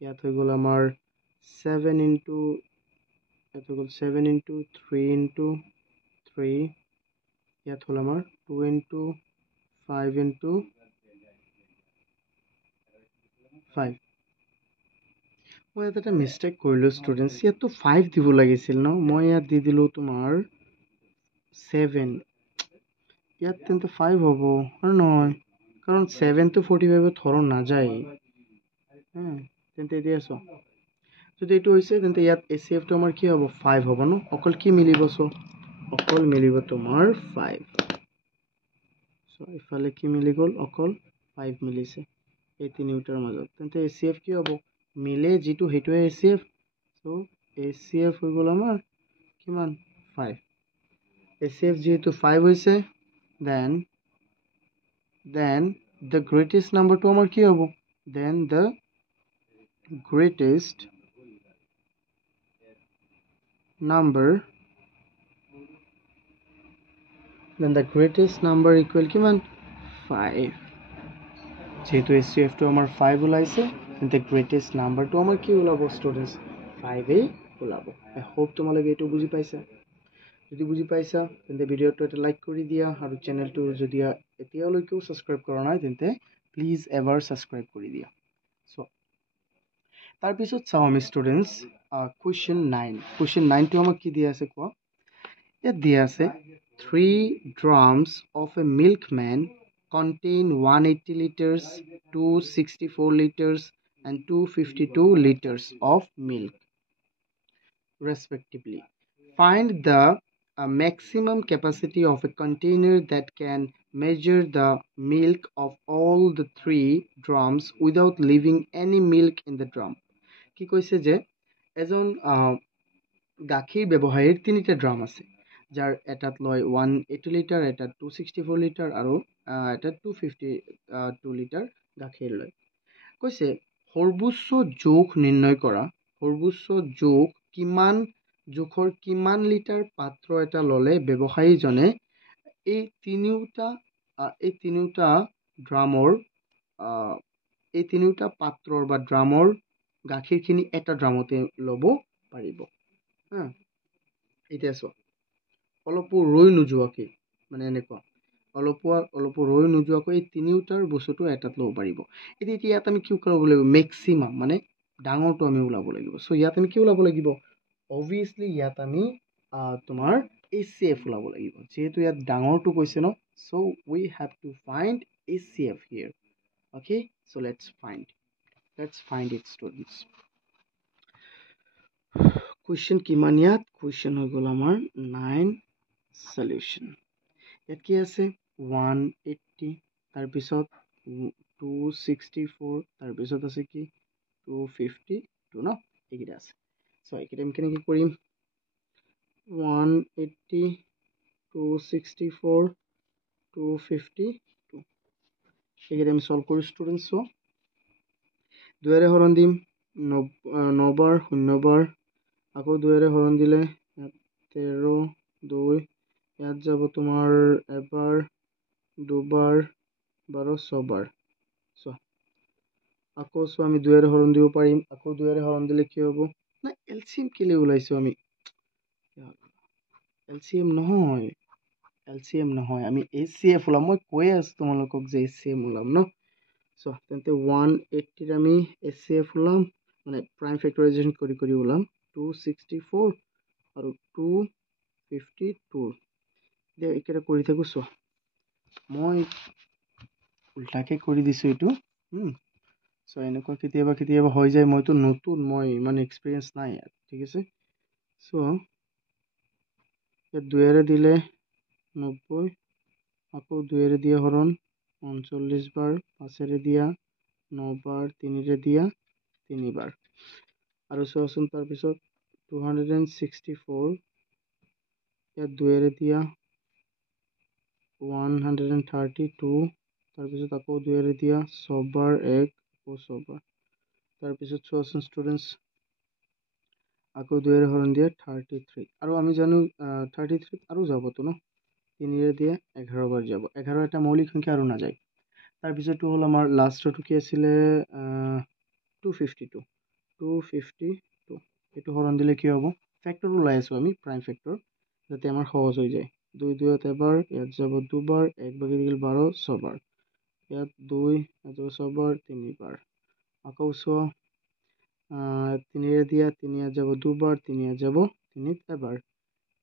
ইয়াত হৈ গ'ল আমাৰ 7 into ইয়াত হৈ গ'ল 7 into 3 into 3 ইয়াত হ'ল আমাৰ 2 into 5 into 5 মই ইয়াত এটা মিষ্টেক কৰিলোঁ ষ্টুডেণ্টছ ইয়াততো 5 দিব লাগিছিল ন মই ইয়াত দি দিলোঁ তোমাৰ 7 ইয়াত তেন্তে 5 হ'ব আৰু নহয় কাৰণ 7 to 45 হৰণ নাযায় তেন্তে এতিয়া চোৱা যদি এইটো হৈছে তেন্তে ইয়াত ACF টো আমাৰ কি হ'ব 5 হ'ব ন অকল কি মিলিব সো অকল মিলিব তোমাৰ 5 সো ইফালে কি মিলি গ'ল অকল 5 মিলিছে এই তিনিটাৰ মাজত তেন্তে ACF কি হ'ব মিলে যেটো হেতুৱে ACF সো ACF হৈ গ'ল আমাৰ কিমান 5 ACF যেটো 5 হৈছে then the greatest number to আমাৰ কি হ'ব then the greatest number equal কিমান 5 যেহেতু ACF টো আমাৰ 5 ওলাইছে তেন্তে greatest number টো আমাৰ কি ওলাব ষ্টুডেন্টস 5 এই ওলাব I hope তোমালোকে এইটো বুজি পাইছা যদি বুজি পাইছা তেন্তে ভিডিওটো এটা লাইক কৰি দিয়া আৰু চেনেলটো যদি এতিয়ালৈকেও সাবস্ক্ৰাইব কৰা নাই তেন্তে প্লিজ এভাৰ সাবস্ক্ৰাইব কৰি দিয়া সো তাৰ পিছত চাও আমি ষ্টুডেন্টস question 9 টো আমাক কি দিয়া আছে কোৱা ইয়াত দিয়া আছে 3 drums of a milkman contain 180 liters 264 liters and 252 liters of milk respectively find the maximum capacity of a container that can measure the milk of all the 3 drums without leaving any milk in the drum কি কৈছে যে এজন গাখীৰ ব্যৱহাৰীৰ তিনিটা drum আছে যাৰ এটাত লয় 180 লিটাৰ এটাত 264 লিটাৰ আৰু এটাত 252 লিটাৰ গাখীৰ লয় কৈছে সৰ্বোচ্চ জোখ নিৰ্ণয় কৰা সৰ্বোচ্চ জোখ কিমান জোখৰ কিমান লিটাৰ পাত্ৰ এটা ললে ব্যৱসায়ীজনে এই তিনিটা ড্ৰামৰ এই তিনিটা পাত্ৰৰ বা ড্ৰামৰ গাখীৰখিনি এটা ড্ৰামতে ল'ব পাৰিব এতিয়া চোৱা অলপো ৰৈ নোযোৱাকৈ মানে এনেকুৱা অলপো ৰৈ নোযোৱাকৈ এই তিনিটাৰ বস্তুটো এটাত ল'ব পাৰিব এতিয়া ইয়াত আমি কি কৰিব লাগিব মেক্সিমাম মানে ডাঙৰটো আমি ওলাব লাগিব সো ইয়াত আমি কি ওলাব লাগিব obviously ইয়াত আমি তোমাৰ ACF ওলাব লাগিব যেহেতু ইয়াত ডাঙৰটো কৈছে ন so we have to find ACF here okay so let's find it students question কিমান ইয়াত question হৈ গ'ল আমাৰ 9 solution ইয়াত কি আছে 180 তাৰপিছত 264 তাৰপিছত আছে কি 252 ন এইকেইটা আছে সো এইকেইটা আমি কেনেকৈ কৰিম 180 264 252 এইকেইটা আমি সলভ কৰোঁ ষ্টুডেণ্টছ সো 2 এৰে হৰণ দিম 9 বাৰ 0 বাৰ আকৌ 2 এৰে হৰণ দিলে 13 2 ইয়াত যাব তোমাৰ এবাৰ দুবাৰ 12 6 বাৰ সো আকৌ সো আমি 2 এৰে হৰণ দিব পাৰিম আকৌ 2 এৰে হৰণ দিলে কি হ'ব না এলসিএম কেলে ওলাইছো আমি এলসিএম নহয় আমি ACF ওলাম মই কৈ আছো তোমালোকক যে ACM ওলাম ন সো তেন্তে 180 আমি ACF ওলাম মানে প্ৰাইম ফেক্টৰাইজেশ্যন কৰি ওলাম 264 আৰু 252 দে একেটা কৰি থাকো চোৱা মই উল্টাকে কৰি দিছো এইটো সো এনেকুৱা কেতিয়াবা কেতিয়াবা হৈ যায়, মইতো নতুন, মই ইমান এক্সপিৰিয়েঞ্চ নাই ইয়াত, ঠিক আছে। সো ইয়াত 2ৰে দিলে 90, আকৌ 2ৰে দিয়া হৰণ 39 বাৰ, 5ৰে দিয়া 9 বাৰ, 3ৰে দিয়া 3 বাৰ। আৰু চোৱাচোন তাৰপিছত 264, ইয়াত 2ৰে দিয়া 132, তাৰপিছত আকৌ 2ৰে দিয়া 6 বাৰ, 1 আকৌ 6 বাৰ। তাৰপিছত চোৱাচোন ষ্টুডেণ্টছ, আকৌ 2ৰে হৰণ দিয়া 33, আৰু আমি জানো 33 আৰু যাবতো ন, 3ৰে দিয়া 11 বাৰ যাব, 11 এটা মৌলিক সংখ্যা আৰু নাযায়। তাৰপিছতটো হ'ল আমাৰ লাষ্টৰটো কি আছিলে 252, এইটো হৰণ দিলে কি হ'ব, ফেক্টৰ ওলাই আছোঁ আমি, প্ৰাইম ফেক্টৰ, যাতে আমাৰ সহজ হৈ যায়। 2 2ত এবাৰ, ইয়াত যাব 2 বাৰ, 1 বাগি থাকিল 12, 6 বাৰ, ইয়াত 2, ইয়াত যাব 6 বাৰ, 3 বাৰ। আকৌ চোৱা 3ৰে দিয়া 3, ইয়াত যাব 2 বাৰ, 3 ইয়াত যাব 3ত এবাৰ,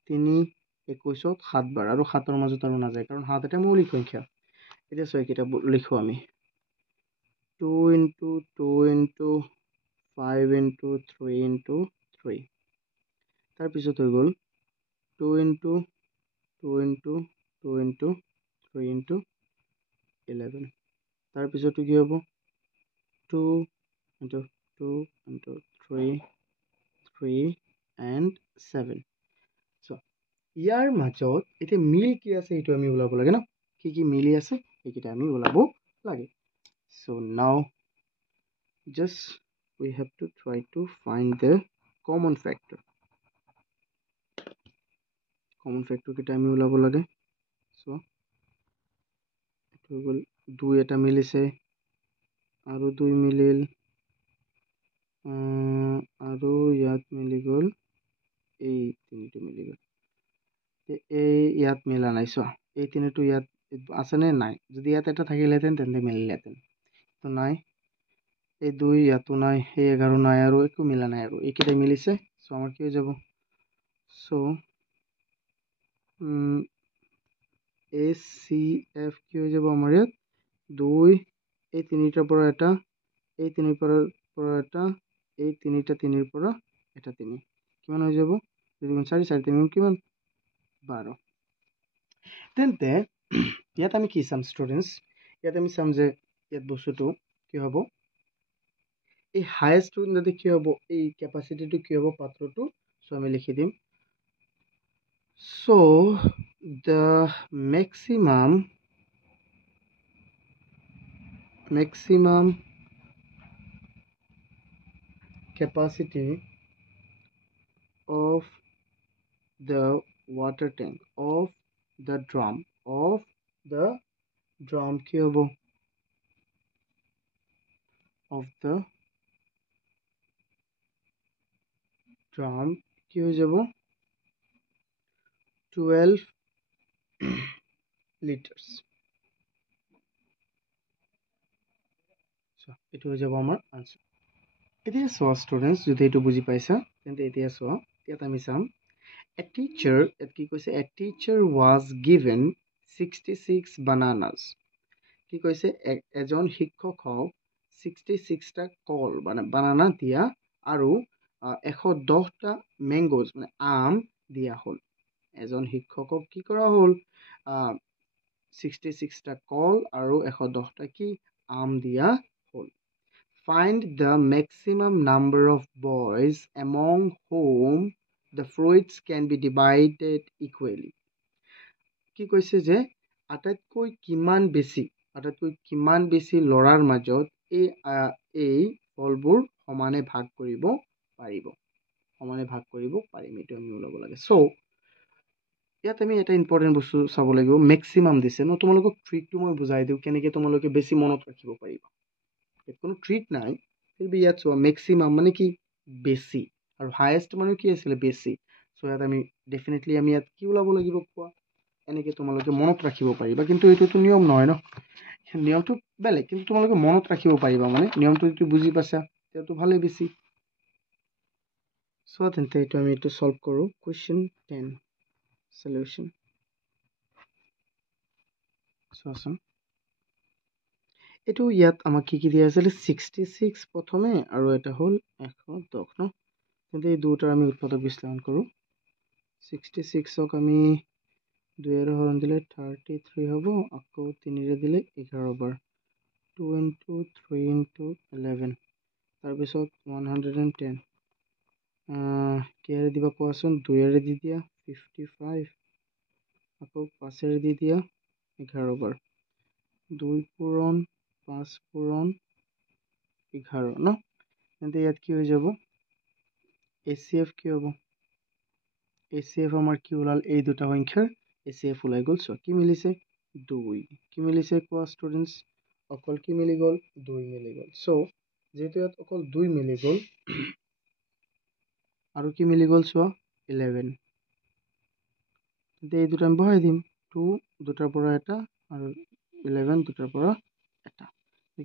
3 21ত 7 বাৰ, আৰু 7ৰ মাজত আৰু নাযায়, কাৰণ 7 এটা মৌলিক সংখ্যা। এতিয়া চোৱা এইকেইটা লিখোঁ আমি, 2 × 2 × 5 × 3 × 3, তাৰপিছত হৈ গ'ল 2 × 2 × 2 × 3 × 11, তাৰপিছতটো কি হ'ব 2 × 2 × 3, 3 and 7। চ' ইয়াৰ মাজত এতিয়া মিল কি আছে সেইটো আমি ওলাব লাগে ন, কি কি মিলি আছে সেইকেইটা আমি ওলাব লাগে। So now just we have to try to find the common factor কেইটা আমি ওলাব লাগে। So এইটো হৈ গ'ল 2 এটা মিলিছে, আৰু 2 মিলিল, আৰু ইয়াত মিলি গ'ল, এই 3টো মিলি গ'ল, এই ইয়াত মিলা নাই। চোৱা এই 3টো ইয়াত আছেনে নাই, যদি ইয়াত এটা থাকিলেহেঁতেন তেন্তে মিলিলেহেঁতেন, তো নাই। এই 2 ইয়াতো নাই, এই 11 নাই, আৰু একো মিলা নাই, আৰু এইকেইটাই মিলিছে। চ' আমাৰ কি হৈ যাব, চ' ACF কি হৈ যাব আমাৰ ইয়াত 2, এই 3টাৰ পৰা এটা, এই 3ৰ পৰা এটা, এই 3টা 3ৰ পৰা এটা 3, কিমান হৈ যাব 2 × 4, 4 3 কিমান 12। তেন্তে ইয়াত আমি কি চাম ষ্টুডেণ্টছ, ইয়াত আমি চাম যে ইয়াত বস্তুটো কি হ'ব, এই হায়েষ্ট যাতে কি হ'ব, এই কেপাচিটিটো কি হ'ব পাত্ৰটো। চ' আমি লিখি দিম, so the maximum capacity of the water tank of the drum কি হ'ব, of the drum কি হৈ যাব 12 liters। এইটো হৈ যাব আমাৰ আনসাৰ। এতিয়া চোৱা ষ্টুডেণ্টছ, যদি এইটো বুজি পাইছা তেন্তে এতিয়া চোৱা, ইয়াত আমি চাম a teacher, ইয়াত কি কৈছে, a teacher was given 66 bananas। কি কৈছে, এজন শিক্ষকক 66টা কল মানে বানানা দিয়া, আৰু 110টা মেংগোজ মানে আম দিয়া হ'ল। এজন শিক্ষকক কি কৰা হ'ল 66টা কল আৰু 110টা কি আম দিয়া হ'ল। Find the maximum number of boys among whom the fruits can be divided equally। কি কৈছে যে আটাইতকৈ কিমান বেছি ল'ৰাৰ মাজত এই ফলবোৰ সমানে ভাগ কৰিব পাৰিম, এইটো আমি ওলাব লাগে। চ' ইয়াত আমি এটা ইম্পৰ্টেণ্ট বস্তু চাব লাগিব, মেক্সিমাম দিছে ন, তোমালোকক ট্ৰিকটো মই বুজাই দিওঁ কেনেকৈ তোমালোকে বেছি মনত ৰাখিব পাৰিবা। ইয়াত কোনো ট্ৰিক নাই, কিন্তু ইয়াত চোৱা মেক্সিমাম মানে কি বেছি, আৰু হায়েষ্ট মানে কি আছিলে বেছি। চ' ইয়াত আমি ডেফিনেটলি আমি ইয়াত কি ওলাব লাগিব কোৱা, এনেকৈ তোমালোকে মনত ৰাখিব পাৰিবা, কিন্তু এইটোতো নিয়ম নহয় ন, নিয়মটো বেলেগ, কিন্তু তোমালোকে মনত ৰাখিব পাৰিবা, মানে নিয়মটো যদি বুজি পাইছা তেতিয়াতো ভালেই বেছি। চোৱা তেন্তে এইটো আমি চল্ভ কৰোঁ। Question 10 solution। চোৱাচোন, এইটো ইয়াত আমাক কি দিয়া আছিলে 66 প্ৰথমে আৰু এটা হ'ল 110 ন তেন্তে এই দুটাৰ আমি উৎপাদক বিশ্লেষণ কৰোঁ 66ক আমি 2ৰে হৰণ দিলে 33 হ'ব আকৌ 3ৰে দিলে 11 বাৰ 2 into 3 into 11 তাৰপিছত 110 কেৰে দিবা কোৱাচোন 2ৰে দি দিয়া 55 আকৌ 5ৰে দি দিয়া 11 বাৰ 2 পূৰণ 5 পূৰণ 11 ন তেন্তে ইয়াত কি হৈ যাব ACF কি হ'ব ACF আমাৰ কি ওলাল এই দুটা সংখ্যাৰ ACF ওলাই গ'ল চ কি মিলিছে 2 কি মিলিছে কোৱা ষ্টুডেন্টস অকল কি মিলি গ'ল 2 মিলি গ'ল চ যেহেতু ইয়াত অকল 2 মিলি গ'ল আৰু কি মিলি গ'ল চোৱা 11 তেন্তে এই দুটা আমি বহাই দিম 2 দুটাৰ পৰা এটা আৰু 11 দুটাৰ পৰা এটা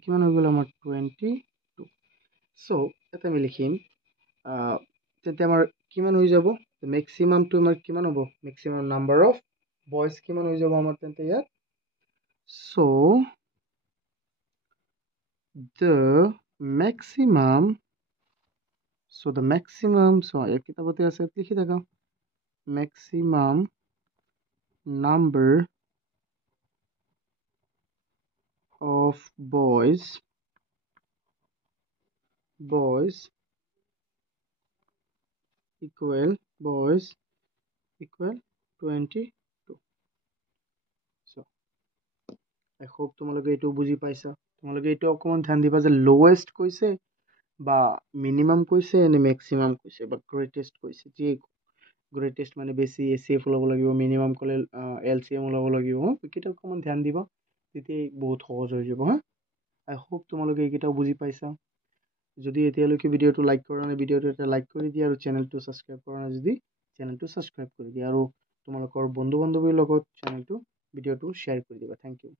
কিমান হৈ গ'ল আমাৰ 22 চ এটা আমি লিখিম তেন্তে আমাৰ কিমান হৈ যাব মেক্সিমামটো আমাৰ কিমান হ'ব মেক্সিমাম নাম্বাৰ অফ বয়জ কিমান হৈ যাব আমাৰ তেন্তে ইয়াত চ the maximum ইয়াৰ কিতাপতে আছে লিখি থাকা maximum number of boys equal 22 so I hope তোমালোকে এইটো বুজি পাইছা তোমালোকে এইটো অকমান ধ্যান দিবা যে লোৱেষ্ট কৈছে বা মিনিমাম কৈছে নে মেক্সিমাম কৈছে বা গ্ৰেটেষ্ট কৈছে যে গ্ৰেটেষ্ট মানে বেছি ACF ওলাব লাগিব মিনিমাম ক'লে LCM ওলাব লাগিব এইকেইটা অকমান ধ্যান দিবা তেতিয়া বহুত সহজ হৈ যাব হা আই হোপ তোমালোকে এইকেইটাও বুজি পাইছা যদি এতিয়ালৈকে ভিডিঅ'টো লাইক কৰা নাই ভিডিঅ'টো এটা লাইক কৰি দিয়া আৰু চেনেলটো ছাবস্ক্ৰাইব কৰা নাই যদি চেনেলটো ছাবস্ক্ৰাইব কৰি দিয়া আৰু তোমালোকৰ বন্ধু বান্ধৱীৰ লগত চেনেলটো ভিডিঅ'টো শ্বেয়াৰ কৰি দিবা থেংক ইউ